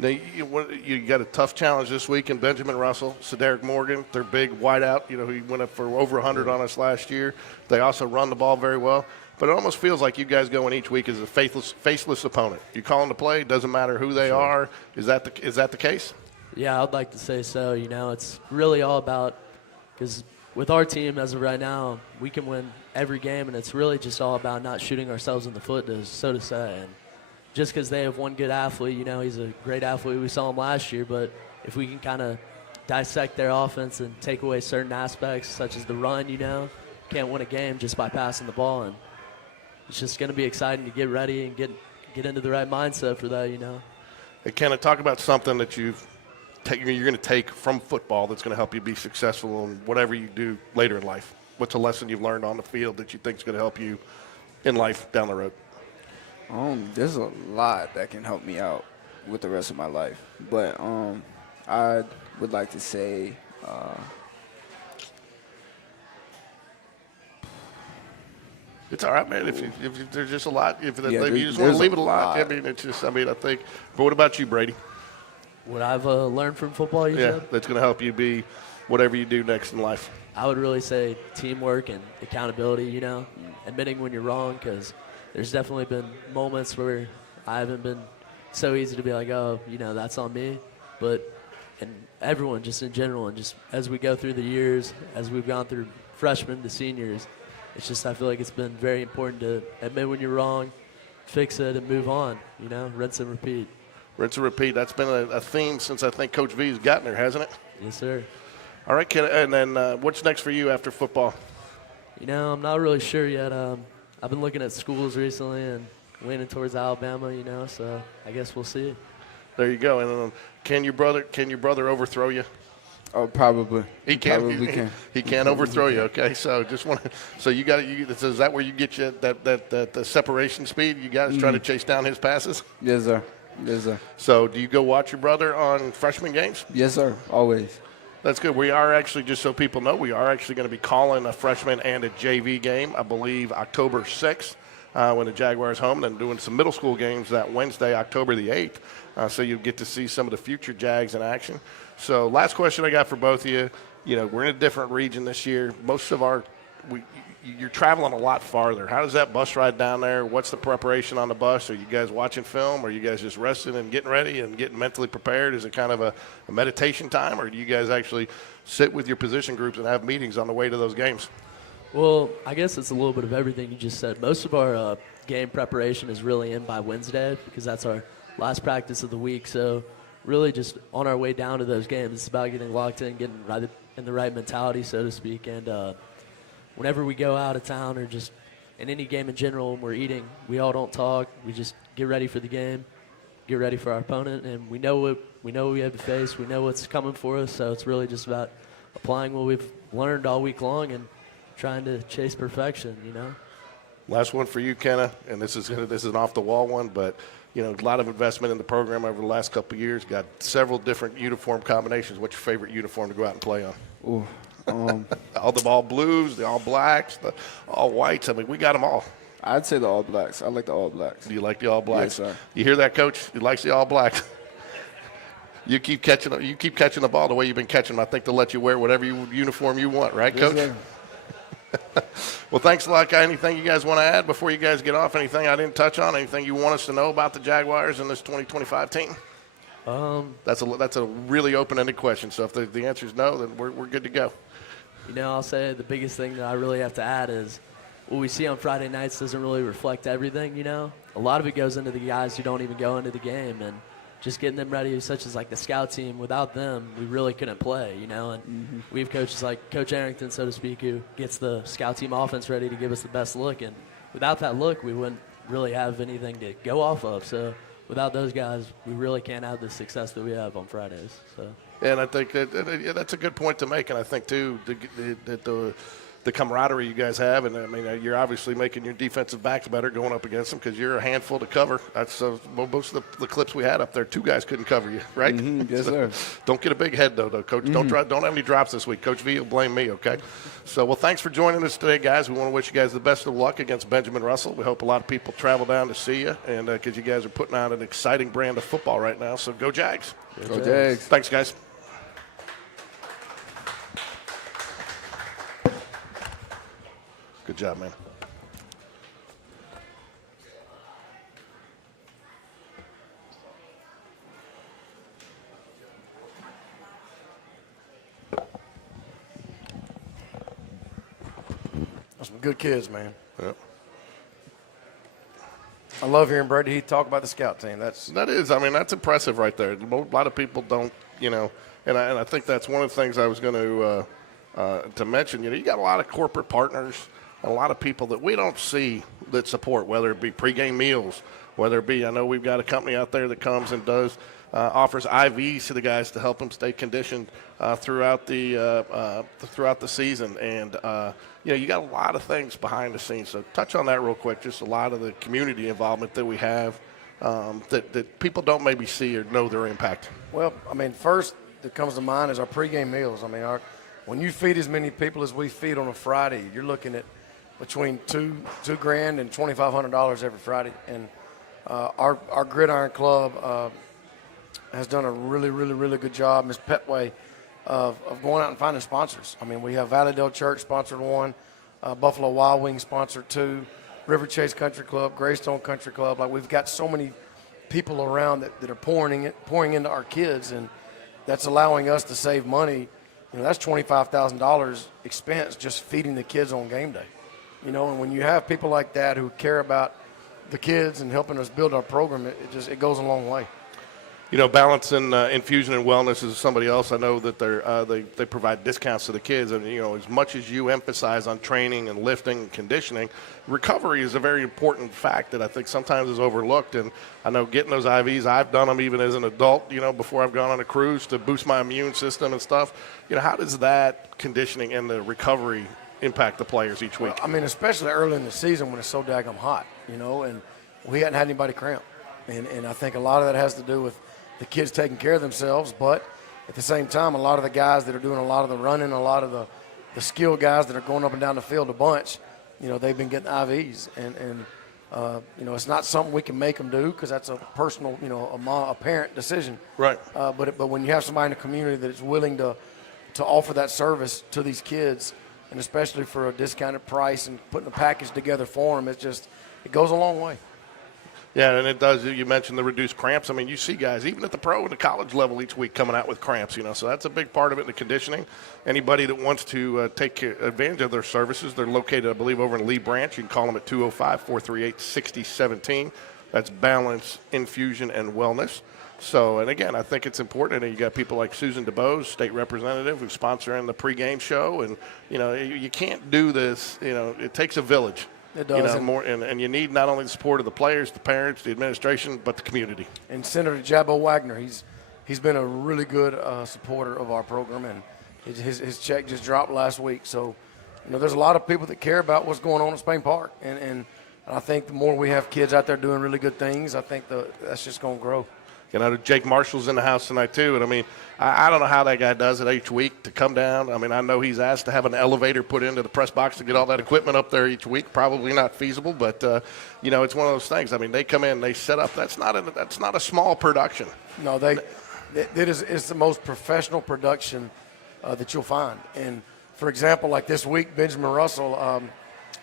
Now, you got a tough challenge this week in Benjamin Russell, Cedric Morgan, their big wideout. You know, he went up for over 100 on us last year. They also run the ball very well. But it almost feels like you guys go in each week as a faceless opponent. You call them to play, doesn't matter who they are. Is that the case? Yeah, I'd like to say so. You know, it's really all about, because with our team as of right now, we can win every game, and it's really just all about not shooting ourselves in the foot, so to say. And just because they have one good athlete, you know, he's a great athlete. We saw him last year, but if we can kind of dissect their offense and take away certain aspects, such as the run, you know, can't win a game just by passing the ball. And it's just going to be exciting to get ready and get into the right mindset for that, you know. Hey, Ken, talk about something that you're going to take from football that's going to help you be successful in whatever you do later in life. What's a lesson you've learned on the field that you think is going to help you in life down the road? There's a lot that can help me out with the rest of my life. But I would like to say it's all right, man. If there's just a lot, if you just want there's to leave it a a lot, lot. I mean, it's just, I think. But what about you, Brady? What I've learned from football, you Yeah, said? that's going to help you be whatever you do next in life. I would really say teamwork and accountability, you know, admitting when you're wrong, because there's definitely been moments where I haven't been so easy to be like, oh, you know, that's on me. But, and everyone just in general, and just as we go through the years, as we've gone through freshmen to seniors, it's just, I feel like it's been very important to admit when you're wrong, fix it, and move on, you know, rinse and repeat. Rinse and repeat. That's been a theme since I think Coach V's gotten there, hasn't it? Yes, sir. All right, Ken, and then what's next for you after football? You know, I'm not really sure yet. I've been looking at schools recently and leaning towards Alabama, you know, so I guess we'll see. There you go. And can your brother overthrow you? Oh, probably. He can. Probably can. He can overthrow you. Okay, so just want to. So you got it. Is that where you get you that separation speed? You guys trying to chase down his passes. Yes, sir. Yes, sir. So do you go watch your brother on freshman games? Yes, sir. Always. That's good. We are actually, just so people know, we are actually going to be calling a freshman and a JV game, I believe, October 6th when the Jaguars home, and then doing some middle school games that Wednesday, October the 8th. So you'll get to see some of the future Jags in action. So last question I got for both of you. You know, we're in a different region this year. Most of you're traveling a lot farther. How does that bus ride down there? What's the preparation on the bus? Are you guys watching film? Are you guys just resting and getting ready and getting mentally prepared? Is it kind of a meditation time, or do you guys actually sit with your position groups and have meetings on the way to those games? Well, I guess it's a little bit of everything you just said. Most of our game preparation is really in by Wednesday because that's our last practice of the week. So really just on our way down to those games, it's about getting locked in, getting right in the right mentality, so to speak. And whenever we go out of town or just in any game in general when we're eating, we all don't talk. We just get ready for the game, get ready for our opponent, and we know what we have to face. We know what's coming for us, so it's really just about applying what we've learned all week long and trying to chase perfection, you know. Last one for you, Kenna, and this is an off-the-wall one, but, you know, a lot of investment in the program over the last couple of years. Got several different uniform combinations. What's your favorite uniform to go out and play on? Ooh. All blues, the all blacks, the all whites. I mean, we got them all. I'd say the All Blacks. I like the All Blacks. Do you like the all blacks? Yes, sir. You hear that, Coach? He likes the all blacks. You keep catching the ball the way you've been catching them. I think they'll let you wear whatever uniform you want, right, Coach? Yes, sir. Well, thanks a lot. Anything you guys want to add before you guys get off? Anything I didn't touch on? Anything you want us to know about the Jaguars and this 2025 team? That's a really open-ended question. So if the answer is no, then we're good to go. You know, I'll say the biggest thing that I really have to add is what we see on Friday nights doesn't really reflect everything, you know. A lot of it goes into the guys who don't even go into the game. And just getting them ready, such as like the scout team. Without them, we really couldn't play, you know. And we have coaches like Coach Arrington, so to speak, who gets the scout team offense ready to give us the best look. And without that look, we wouldn't really have anything to go off of. So without those guys, we really can't have the success that we have on Fridays. So. And I think that's a good point to make. And I think, too, that the camaraderie you guys have, and I mean, you're obviously making your defensive backs better going up against them because you're a handful to cover. That's most of the clips we had up there. 2 guys couldn't cover you, right? Yes, sir. Don't get a big head, though, Coach. Don't have any drops this week. Coach V will blame me, okay? So, well, thanks for joining us today, guys. We want to wish you guys the best of luck against Benjamin Russell. We hope a lot of people travel down to see you, and because you guys are putting out an exciting brand of football right now. So, go Jags. Go Jags. Thanks, guys. Good job, man. Some good kids, man. Yep. I love hearing Brady Heath talk about the scout team. That's impressive right there. A lot of people don't, you know, and I think that's one of the things I was going to mention. You know, you got a lot of corporate partners, a lot of people that we don't see that support, whether it be pregame meals, whether it be, I know we've got a company out there that comes and offers IVs to the guys to help them stay conditioned throughout the season. And, you know, you got a lot of things behind the scenes. So touch on that real quick, just a lot of the community involvement that we have that people don't maybe see or know their impact. Well, I mean, first that comes to mind is our pregame meals. I mean, when you feed as many people as we feed on a Friday, you're looking at between $2,000 and $2,500 every Friday. And our Gridiron Club has done a really, really, really good job, Ms. Petway, of going out and finding sponsors. I mean, we have Valleydale Church sponsored one, Buffalo Wild Wings sponsored 2, River Chase Country Club, Greystone Country Club. Like, we've got so many people around that are pouring into our kids, and that's allowing us to save money. You know, that's $25,000 expense just feeding the kids on game day. You know, and when you have people like that who care about the kids and helping us build our program, it goes a long way. You know, Balance and Infusion and Wellness is somebody else. I know that they provide discounts to the kids. And, you know, as much as you emphasize on training and lifting and conditioning, recovery is a very important fact that I think sometimes is overlooked. And I know getting those IVs, I've done them even as an adult, you know, before I've gone on a cruise to boost my immune system and stuff. You know, how does that conditioning and the recovery impact the players each week? Well, I mean, especially early in the season when it's so daggum hot, you know, and we hadn't had anybody cramp. And I think a lot of that has to do with the kids taking care of themselves, but at the same time, a lot of the guys that are doing a lot of the running, a lot of the skilled guys that are going up and down the field a bunch, you know, they've been getting IVs. And you know, it's not something we can make them do because that's a personal, you know, a parent decision. Right. But when you have somebody in the community that is willing to offer that service to these kids, and especially for a discounted price and putting a package together for them, it goes a long way. Yeah, and it does. You mentioned the reduced cramps. I mean, you see guys, even at the pro and the college level each week coming out with cramps, you know, so that's a big part of it in the conditioning. Anybody that wants to take advantage of their services, they're located, I believe, over in Lee Branch. You can call them at 205-438-6017. That's Balance, Infusion, and Wellness. So, and again, I think it's important. And you got people like Susan DeBose, state representative, who's sponsoring the pregame show. And, you know, you can't do this, you know, it takes a village. It does. You know, more, and you need not only the support of the players, the parents, the administration, but the community. And Senator Jabbo Wagner, he's been a really good supporter of our program, and his check just dropped last week. So, you know, there's a lot of people that care about what's going on at Spain Park, and I think the more we have kids out there doing really good things, I think that's just going to grow. You know, Jake Marshall's in the house tonight, too. And, I mean, I don't know how that guy does it each week to come down. I mean, I know he's asked to have an elevator put into the press box to get all that equipment up there each week. Probably not feasible, but, you know, it's one of those things. I mean, they come in, they set up. That's not a small production. No, it's the most professional production that you'll find. And, for example, like this week, Benjamin Russell,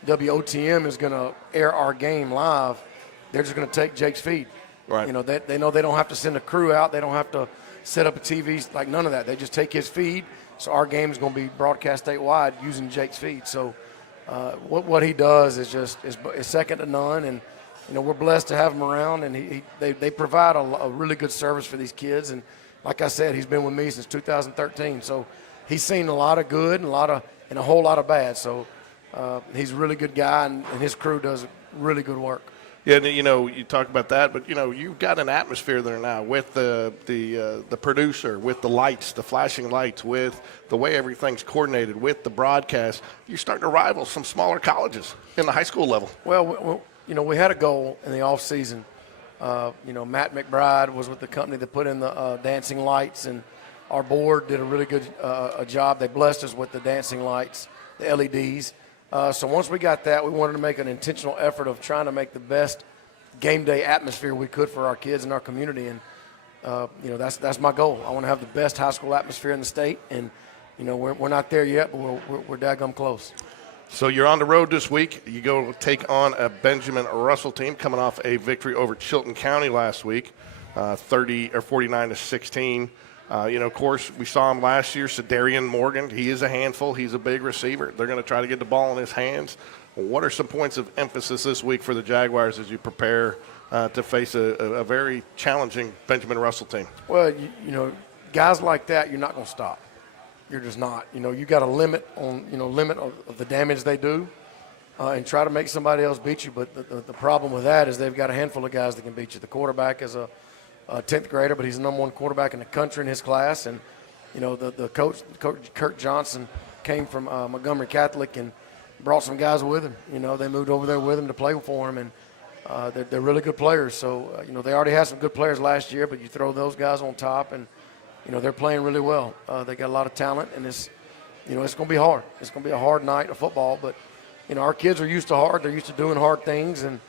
WOTM is going to air our game live. They're just going to take Jake's feed. Right. You know, they know they don't have to send a crew out. They don't have to set up a TV, like none of that. They just take his feed. So our game is going to be broadcast statewide using Jake's feed. So what he does is second to none. And we're blessed to have him around, and they provide a really good service for these kids. And like I said, he's been with me since 2013, so he's seen a lot of good and a whole lot of bad. So he's a really good guy, and his crew does really good work. Yeah, you talk about that, but you've got an atmosphere there now with the producer, with the lights, the flashing lights, with the way everything's coordinated, with the broadcast. You're starting to rival some smaller colleges in the high school level. Well, we had a goal in the off season. Matt McBride was with the company that put in the dancing lights, and our board did a really good a job. They blessed us with the dancing lights, the LEDs. So once we got that, we wanted to make an intentional effort of trying to make the best game day atmosphere we could for our kids and our community. And, that's my goal. I want to have the best high school atmosphere in the state. And, we're not there yet, but we're daggum close. So you're on the road this week. You go take on a Benjamin Russell team coming off a victory over Chilton County last week, 49-16. Of course, we saw him last year, Cedarian Morgan. He is a handful. He's a big receiver. They're going to try to get the ball in his hands. What are some points of emphasis this week for the Jaguars as you prepare to face a very challenging Benjamin Russell team? Well, guys like that, you're not going to stop. You're just not. You got a limit on, limit of the damage they do and try to make somebody else beat you. But the problem with that is they've got a handful of guys that can beat you. The quarterback is a 10th grader, but he's the number one quarterback in the country in his class. And, the coach, Kurt Johnson, came from Montgomery Catholic and brought some guys with him. They moved over there with him to play for him, and they're really good players. So, they already had some good players last year, but you throw those guys on top, and, they're playing really well. They got a lot of talent, and it's going to be hard. It's going to be a hard night of football, but, our kids are used to hard. They're used to doing hard things, and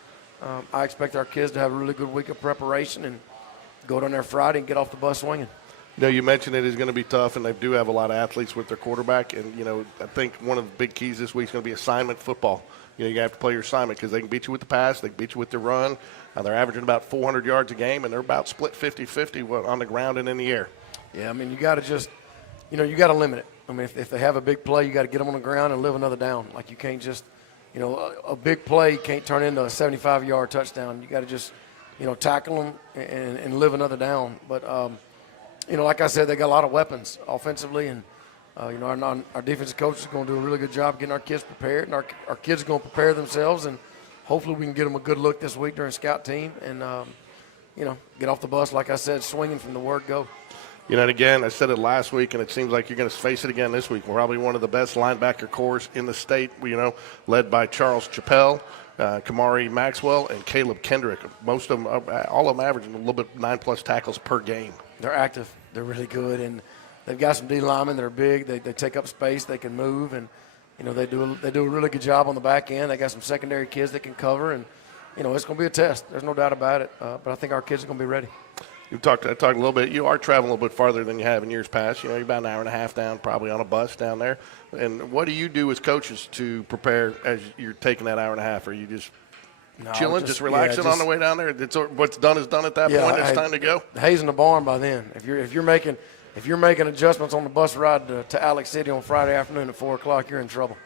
I expect our kids to have a really good week of preparation and go down there Friday and get off the bus swinging. You mentioned it is going to be tough, and they do have a lot of athletes with their quarterback. And, I think one of the big keys this week is going to be assignment football. You have to play your assignment because they can beat you with the pass, they can beat you with the run. They're averaging about 400 yards a game, and they're about split 50-50 on the ground and in the air. Yeah, you got to just, you got to limit it. If they have a big play, you got to get them on the ground and live another down. Like you can't just, a big play can't turn into a 75-yard touchdown. You got to just, tackle them and live another down. But, like I said, they got a lot of weapons offensively, and, our defensive coach is going to do a really good job getting our kids prepared, and our kids are going to prepare themselves, and hopefully we can get them a good look this week during scout team and, get off the bus, like I said, swinging from the word go. And again, I said it last week, and it seems like you're going to face it again this week. We're probably one of the best linebacker corps in the state, led by Charles Chappelle, Kamari Maxwell, and Caleb Kendrick. Most of them, all of them averaging a little bit 9+ tackles per game. They're active. They're really good, and they've got some D linemen that are big. They take up space. They can move, and they do a really good job on the back end. They got some secondary kids that can cover, and it's going to be a test. There's no doubt about it. But I think our kids are going to be ready. I talked a little bit. You are traveling a little bit farther than you have in years past. You're about an hour and a half down, probably on a bus down there. And what do you do as coaches to prepare as you're taking that hour and a half? Are you just chilling, just relaxing on the way down there? What's done is done at that point. It's time to go. Hayes in the barn by then. If you're making adjustments on the bus ride to Alex City on Friday afternoon at 4:00, you're in trouble.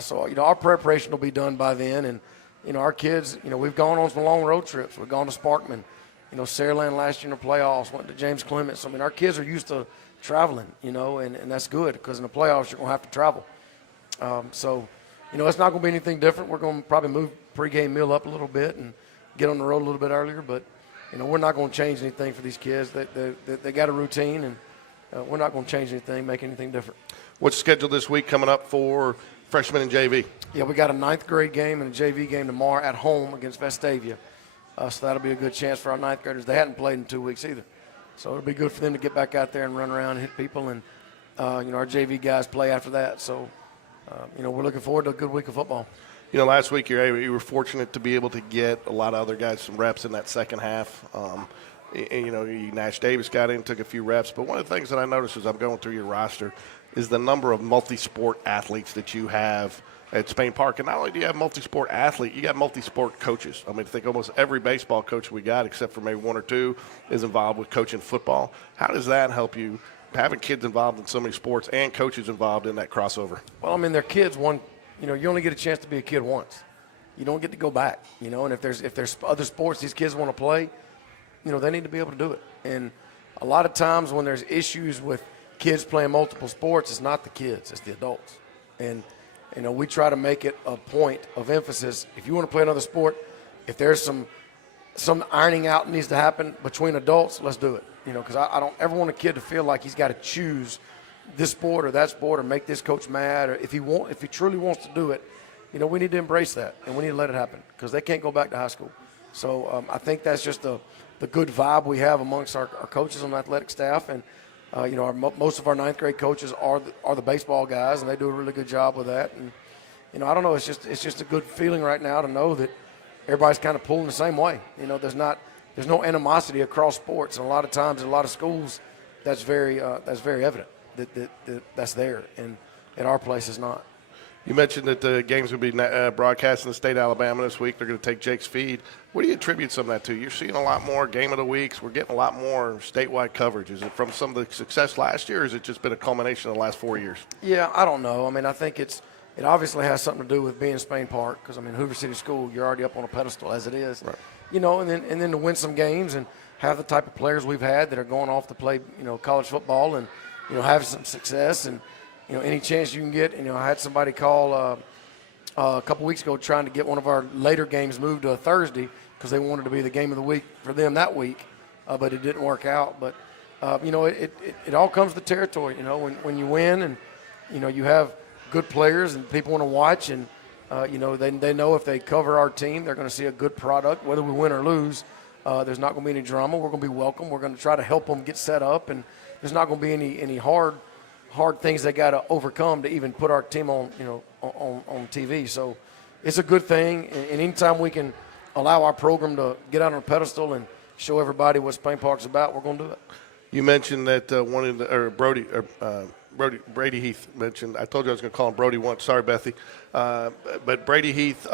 So our preparation will be done by then, and our kids. We've gone on some long road trips. We've gone to Sparkman. Saraland last year in the playoffs, went to James Clements. Our kids are used to traveling, and that's good because in the playoffs you're going to have to travel. So, it's not going to be anything different. We're going to probably move pregame meal up a little bit and get on the road a little bit earlier. But, we're not going to change anything for these kids. They got a routine, and we're not going to change anything, make anything different. What's scheduled this week coming up for freshmen and JV? Yeah, we got a 9th grade game and a JV game tomorrow at home against Vestavia. So that'll be a good chance for our 9th graders. They hadn't played in 2 weeks either. So it'll be good for them to get back out there and run around and hit people. And, our JV guys play after that. So, we're looking forward to a good week of football. Last week you were fortunate to be able to get a lot of other guys some reps in that second half. Nash Davis got in, took a few reps. But one of the things that I noticed as I'm going through your roster is the number of multi-sport athletes that you have at Spain Park. And not only do you have multi-sport athlete, you got multi-sport coaches. I think almost every baseball coach we got, except for maybe one or two, is involved with coaching football. How does that help you, having kids involved in so many sports and coaches involved in that crossover? Well, they're kids. You only get a chance to be a kid once. you don't get to go back, and if there's other sports these kids want to play, they need to be able to do it. And a lot of times when there's issues with kids playing multiple sports, it's not the kids, it's the adults. And, we try to make it a point of emphasis. If you want to play another sport, if there's some ironing out needs to happen between adults, let's do it. Because I don't ever want a kid to feel like he's got to choose this sport or that sport or make this coach mad. Or if he truly wants to do it, we need to embrace that and we need to let it happen because they can't go back to high school. So I think that's just the good vibe we have amongst our coaches on the athletic staff. And most of our ninth grade coaches are the baseball guys, and they do a really good job with that. And I don't know, it's just a good feeling right now to know that everybody's kind of pulling the same way. There's no animosity across sports, and a lot of times in a lot of schools, that's very evident that's there, and at our place it's not. You mentioned that the games will be broadcast in the state of Alabama this week. They're going to take Jake's feed. What do you attribute some of that to? You're seeing a lot more game of the weeks. We're getting a lot more statewide coverage. Is it from some of the success last year, or has it just been a culmination of the last 4 years? Yeah, I don't know. I mean, I think it obviously has something to do with being Spain Park because, Hoover City School, you're already up on a pedestal as it is. Right. And then to win some games and have the type of players we've had that are going off to play, college football and, having some success and, any chance you can get. I had somebody call a couple weeks ago trying to get one of our later games moved to a Thursday because they wanted to be the game of the week for them that week, but it didn't work out. But, it all comes to territory, when you win and, you have good players and people want to watch and, they know if they cover our team, they're going to see a good product, whether we win or lose. There's not going to be any drama. We're going to be welcome. We're going to try to help them get set up, and there's not going to be any hard things they got to overcome to even put our team on, on TV. So it's a good thing, and anytime we can allow our program to get out on a pedestal and show everybody what Spain Park's about, we're going to do it. You mentioned that Brady Heath mentioned. I told you I was going to call him Brody once. Sorry, Bethy. But Brady Heath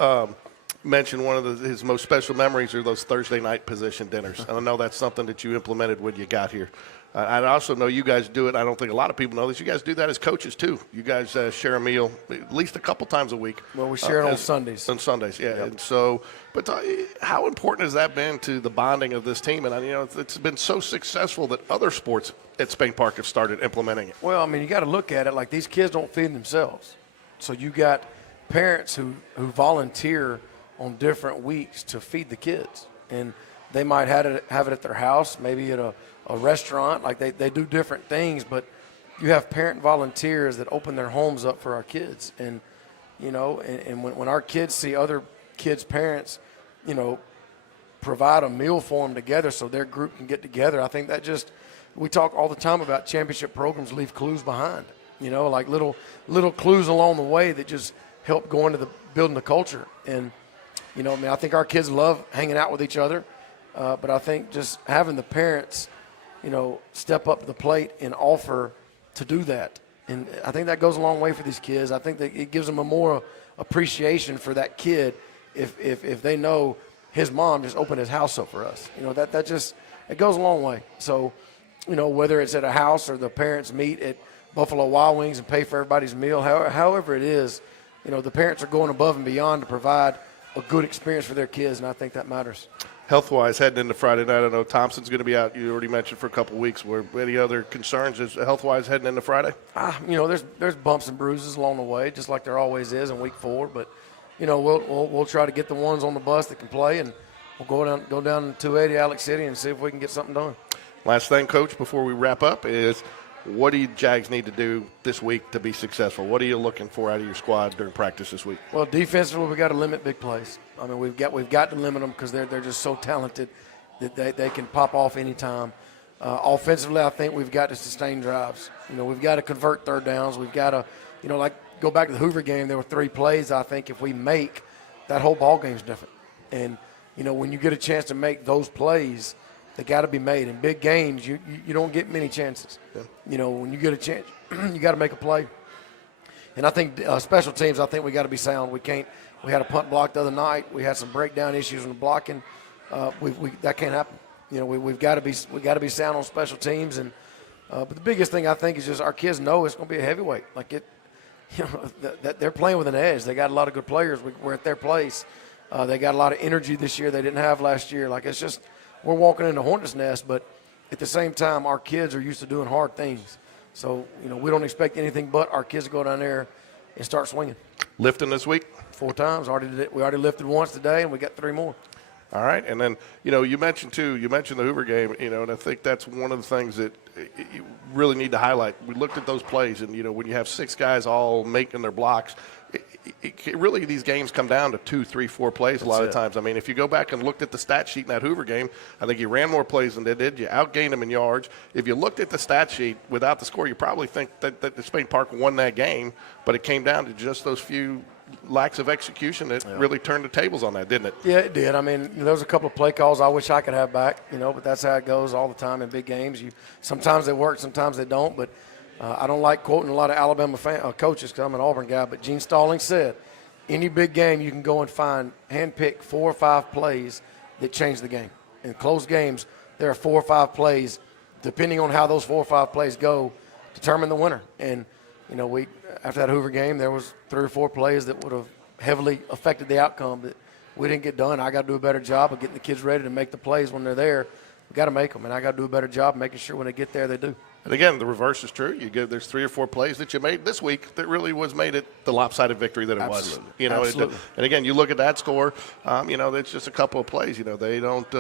mentioned one of his most special memories are those Thursday night position dinners. And I know that's something that you implemented when you got here. I also know you guys do it. I don't think a lot of people know this. You guys do that as coaches, too. You guys share a meal at least a couple times a week. Well, we share it on Sundays. On Sundays, yeah. Yep. And so, but how important has that been to the bonding of this team? And, it's been so successful that other sports at Spain Park have started implementing it. Well, you got to look at it like these kids don't feed themselves. So you got parents who volunteer on different weeks to feed the kids. And they might have it at their house, maybe at a restaurant. Like they do different things, but you have parent volunteers that open their homes up for our kids. And, and when our kids see other kids' parents, provide a meal for them together so their group can get together, I think that we talk all the time about championship programs leave clues behind, like little clues along the way that just help go into building the culture. And, I think our kids love hanging out with each other, but I think just having the parents, step up to the plate and offer to do that. And I think that goes a long way for these kids. I think that it gives them a more appreciation for that kid if they know his mom just opened his house up for us. That just it goes a long way. So, whether it's at a house or the parents meet at Buffalo Wild Wings and pay for everybody's meal, however it is, the parents are going above and beyond to provide a good experience for their kids, and I think that matters. Health-wise, heading into Friday night, I know Thompson's going to be out. You already mentioned for a couple of weeks. Were any other concerns health-wise heading into Friday? There's bumps and bruises along the way, just like there always is in week 4. But we'll try to get the ones on the bus that can play, and we'll go down to 280 Alex City and see if we can get something done. Last thing, Coach, before we wrap up is, what do you Jags need to do this week to be successful? What are you looking for out of your squad during practice this week? Well, defensively, we've got to limit big plays. We've got to limit them because they're just so talented that they can pop off anytime. Offensively, I think we've got to sustain drives. We've got to convert third downs. We've got to, go back to the Hoover game. There were 3 plays. I think if we make, that whole ball game's different. And when you get a chance to make those plays, they got to be made. In big games, you don't get many chances. Yeah. When you get a chance, you got to make a play. And I think special teams, I think we got to be sound. We had a punt block the other night. We had some breakdown issues in the blocking. That can't happen. We've got to be sound on special teams. And but the biggest thing I think is just our kids know it's going to be a heavyweight. That they're playing with an edge. They got a lot of good players. We're at their place. They got a lot of energy this year they didn't have last year. Like, it's just we're walking in the hornet's nest, but at the same time, our kids are used to doing hard things. So, we don't expect anything but our kids to go down there and start swinging. Lifting this week? 4 times. We already lifted once today, and we got 3 more. All right, and then, you mentioned the Hoover game, and I think that's one of the things that you really need to highlight. We looked at those plays, and, when you have 6 guys all making their blocks, it really, these games come down to 2, 3, 4 plays a lot of times. I mean, if you go back and looked at the stat sheet in that Hoover game, I think you ran more plays than they did. You outgained them in yards. If you looked at the stat sheet without the score, you probably think that Spain Park won that game, but it came down to just those few lacks of execution that really turned the tables on that, didn't it? Yeah, it did. I mean, there was a couple of play calls I wish I could have back, but that's how it goes all the time in big games. Sometimes they work, sometimes they don't, but I don't like quoting a lot of Alabama coaches because I'm an Auburn guy, but Gene Stallings said, any big game you can go and handpick 4 or 5 plays that change the game. In close games, there are 4 or 5 plays, depending on how those 4 or 5 plays go, determine the winner. And, after that Hoover game, there was 3 or 4 plays that would have heavily affected the outcome that we didn't get done. I got to do a better job of getting the kids ready to make the plays when they're there. We got to make them, and I got to do a better job making sure when they get there they do. And again, the reverse is true. There's 3 or 4 plays that you made this week that really made it the lopsided victory that it was. Absolutely. And again, you look at that score. It's just a couple of plays. They don't.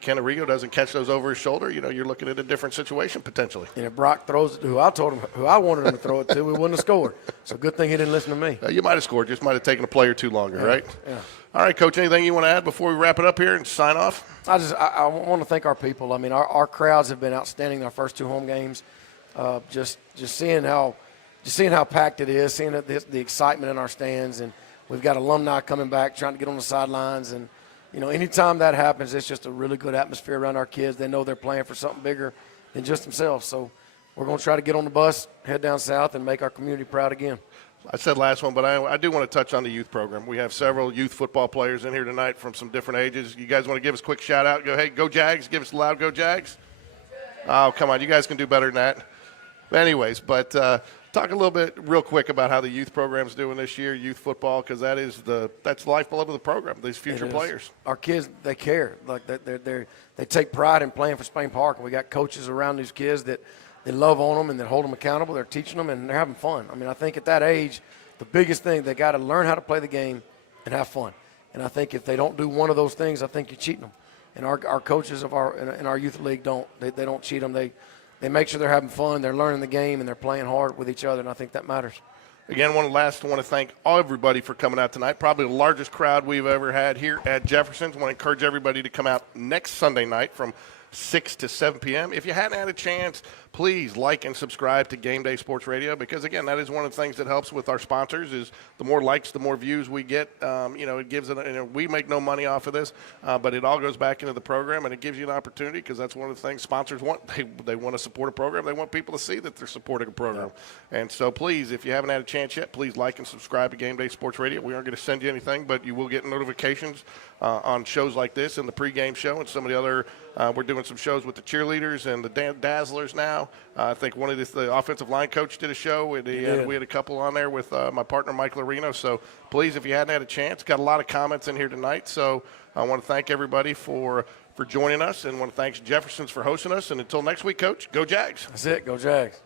Ken Arrigo doesn't catch those over his shoulder. You're looking at a different situation potentially. And if Brock throws it to who I wanted him to throw it to, we wouldn't have scored. So good thing he didn't listen to me. You might have scored. Just might have taken a play or 2 longer, right? Yeah. All right, Coach. Anything you want to add before we wrap it up here and sign off? I want to thank our people. I mean, our crowds have been outstanding in our first 2 home games. Just seeing how packed it is, seeing the excitement in our stands, and we've got alumni coming back trying to get on the sidelines, and anytime that happens, it's just a really good atmosphere around our kids. They know they're playing for something bigger than just themselves. So we're going to try to get on the bus, head down south, and make our community proud again. I said last one, but I do want to touch on the youth program. We have several youth football players in here tonight from some different ages. You guys want to give us a quick shout out? Go, hey, go Jags! Give us a loud go Jags! Oh, come on, you guys can do better than that. Anyways, but talk a little bit real quick about how the youth program's doing this year, youth football, because that's the lifeblood of the program, these future players. Our kids, they care. Like they take pride in playing for Spain Park. And we got coaches around these kids that they love on them and that hold them accountable. They're teaching them and they're having fun. I mean, I think at that age, the biggest thing, they got to learn how to play the game and have fun. And I think if they don't do one of those things, I think you're cheating them. And our coaches in our youth league don't. They don't cheat them. They make sure they're having fun, they're learning the game, and they're playing hard with each other, and I think that matters. Again, I want to thank everybody for coming out tonight. Probably the largest crowd we've ever had here at Jeffersons. I want to encourage everybody to come out next Sunday night from 6 to 7 p.m. If you hadn't had a chance, please like and subscribe to GameDay Sports Radio because, again, that is one of the things that helps with our sponsors is the more likes, the more views we get. It gives it. We make no money off of this, but it all goes back into the program, and it gives you an opportunity because that's one of the things sponsors want. They want to support a program. They want people to see that they're supporting a program. Yeah. And so, please, if you haven't had a chance yet, please like and subscribe to GameDay Sports Radio. We aren't going to send you anything, but you will get notifications on shows like this and the pregame show and some of the other. We're doing some shows with the cheerleaders and the Dazzlers now. I think one of the offensive line coach did a show. We had a couple on there with my partner, Mike Larino. So please, if you hadn't had a chance, got a lot of comments in here tonight. So I want to thank everybody for joining us and want to thank Jeffersons for hosting us. And until next week, Coach, go Jags. That's it. Go Jags.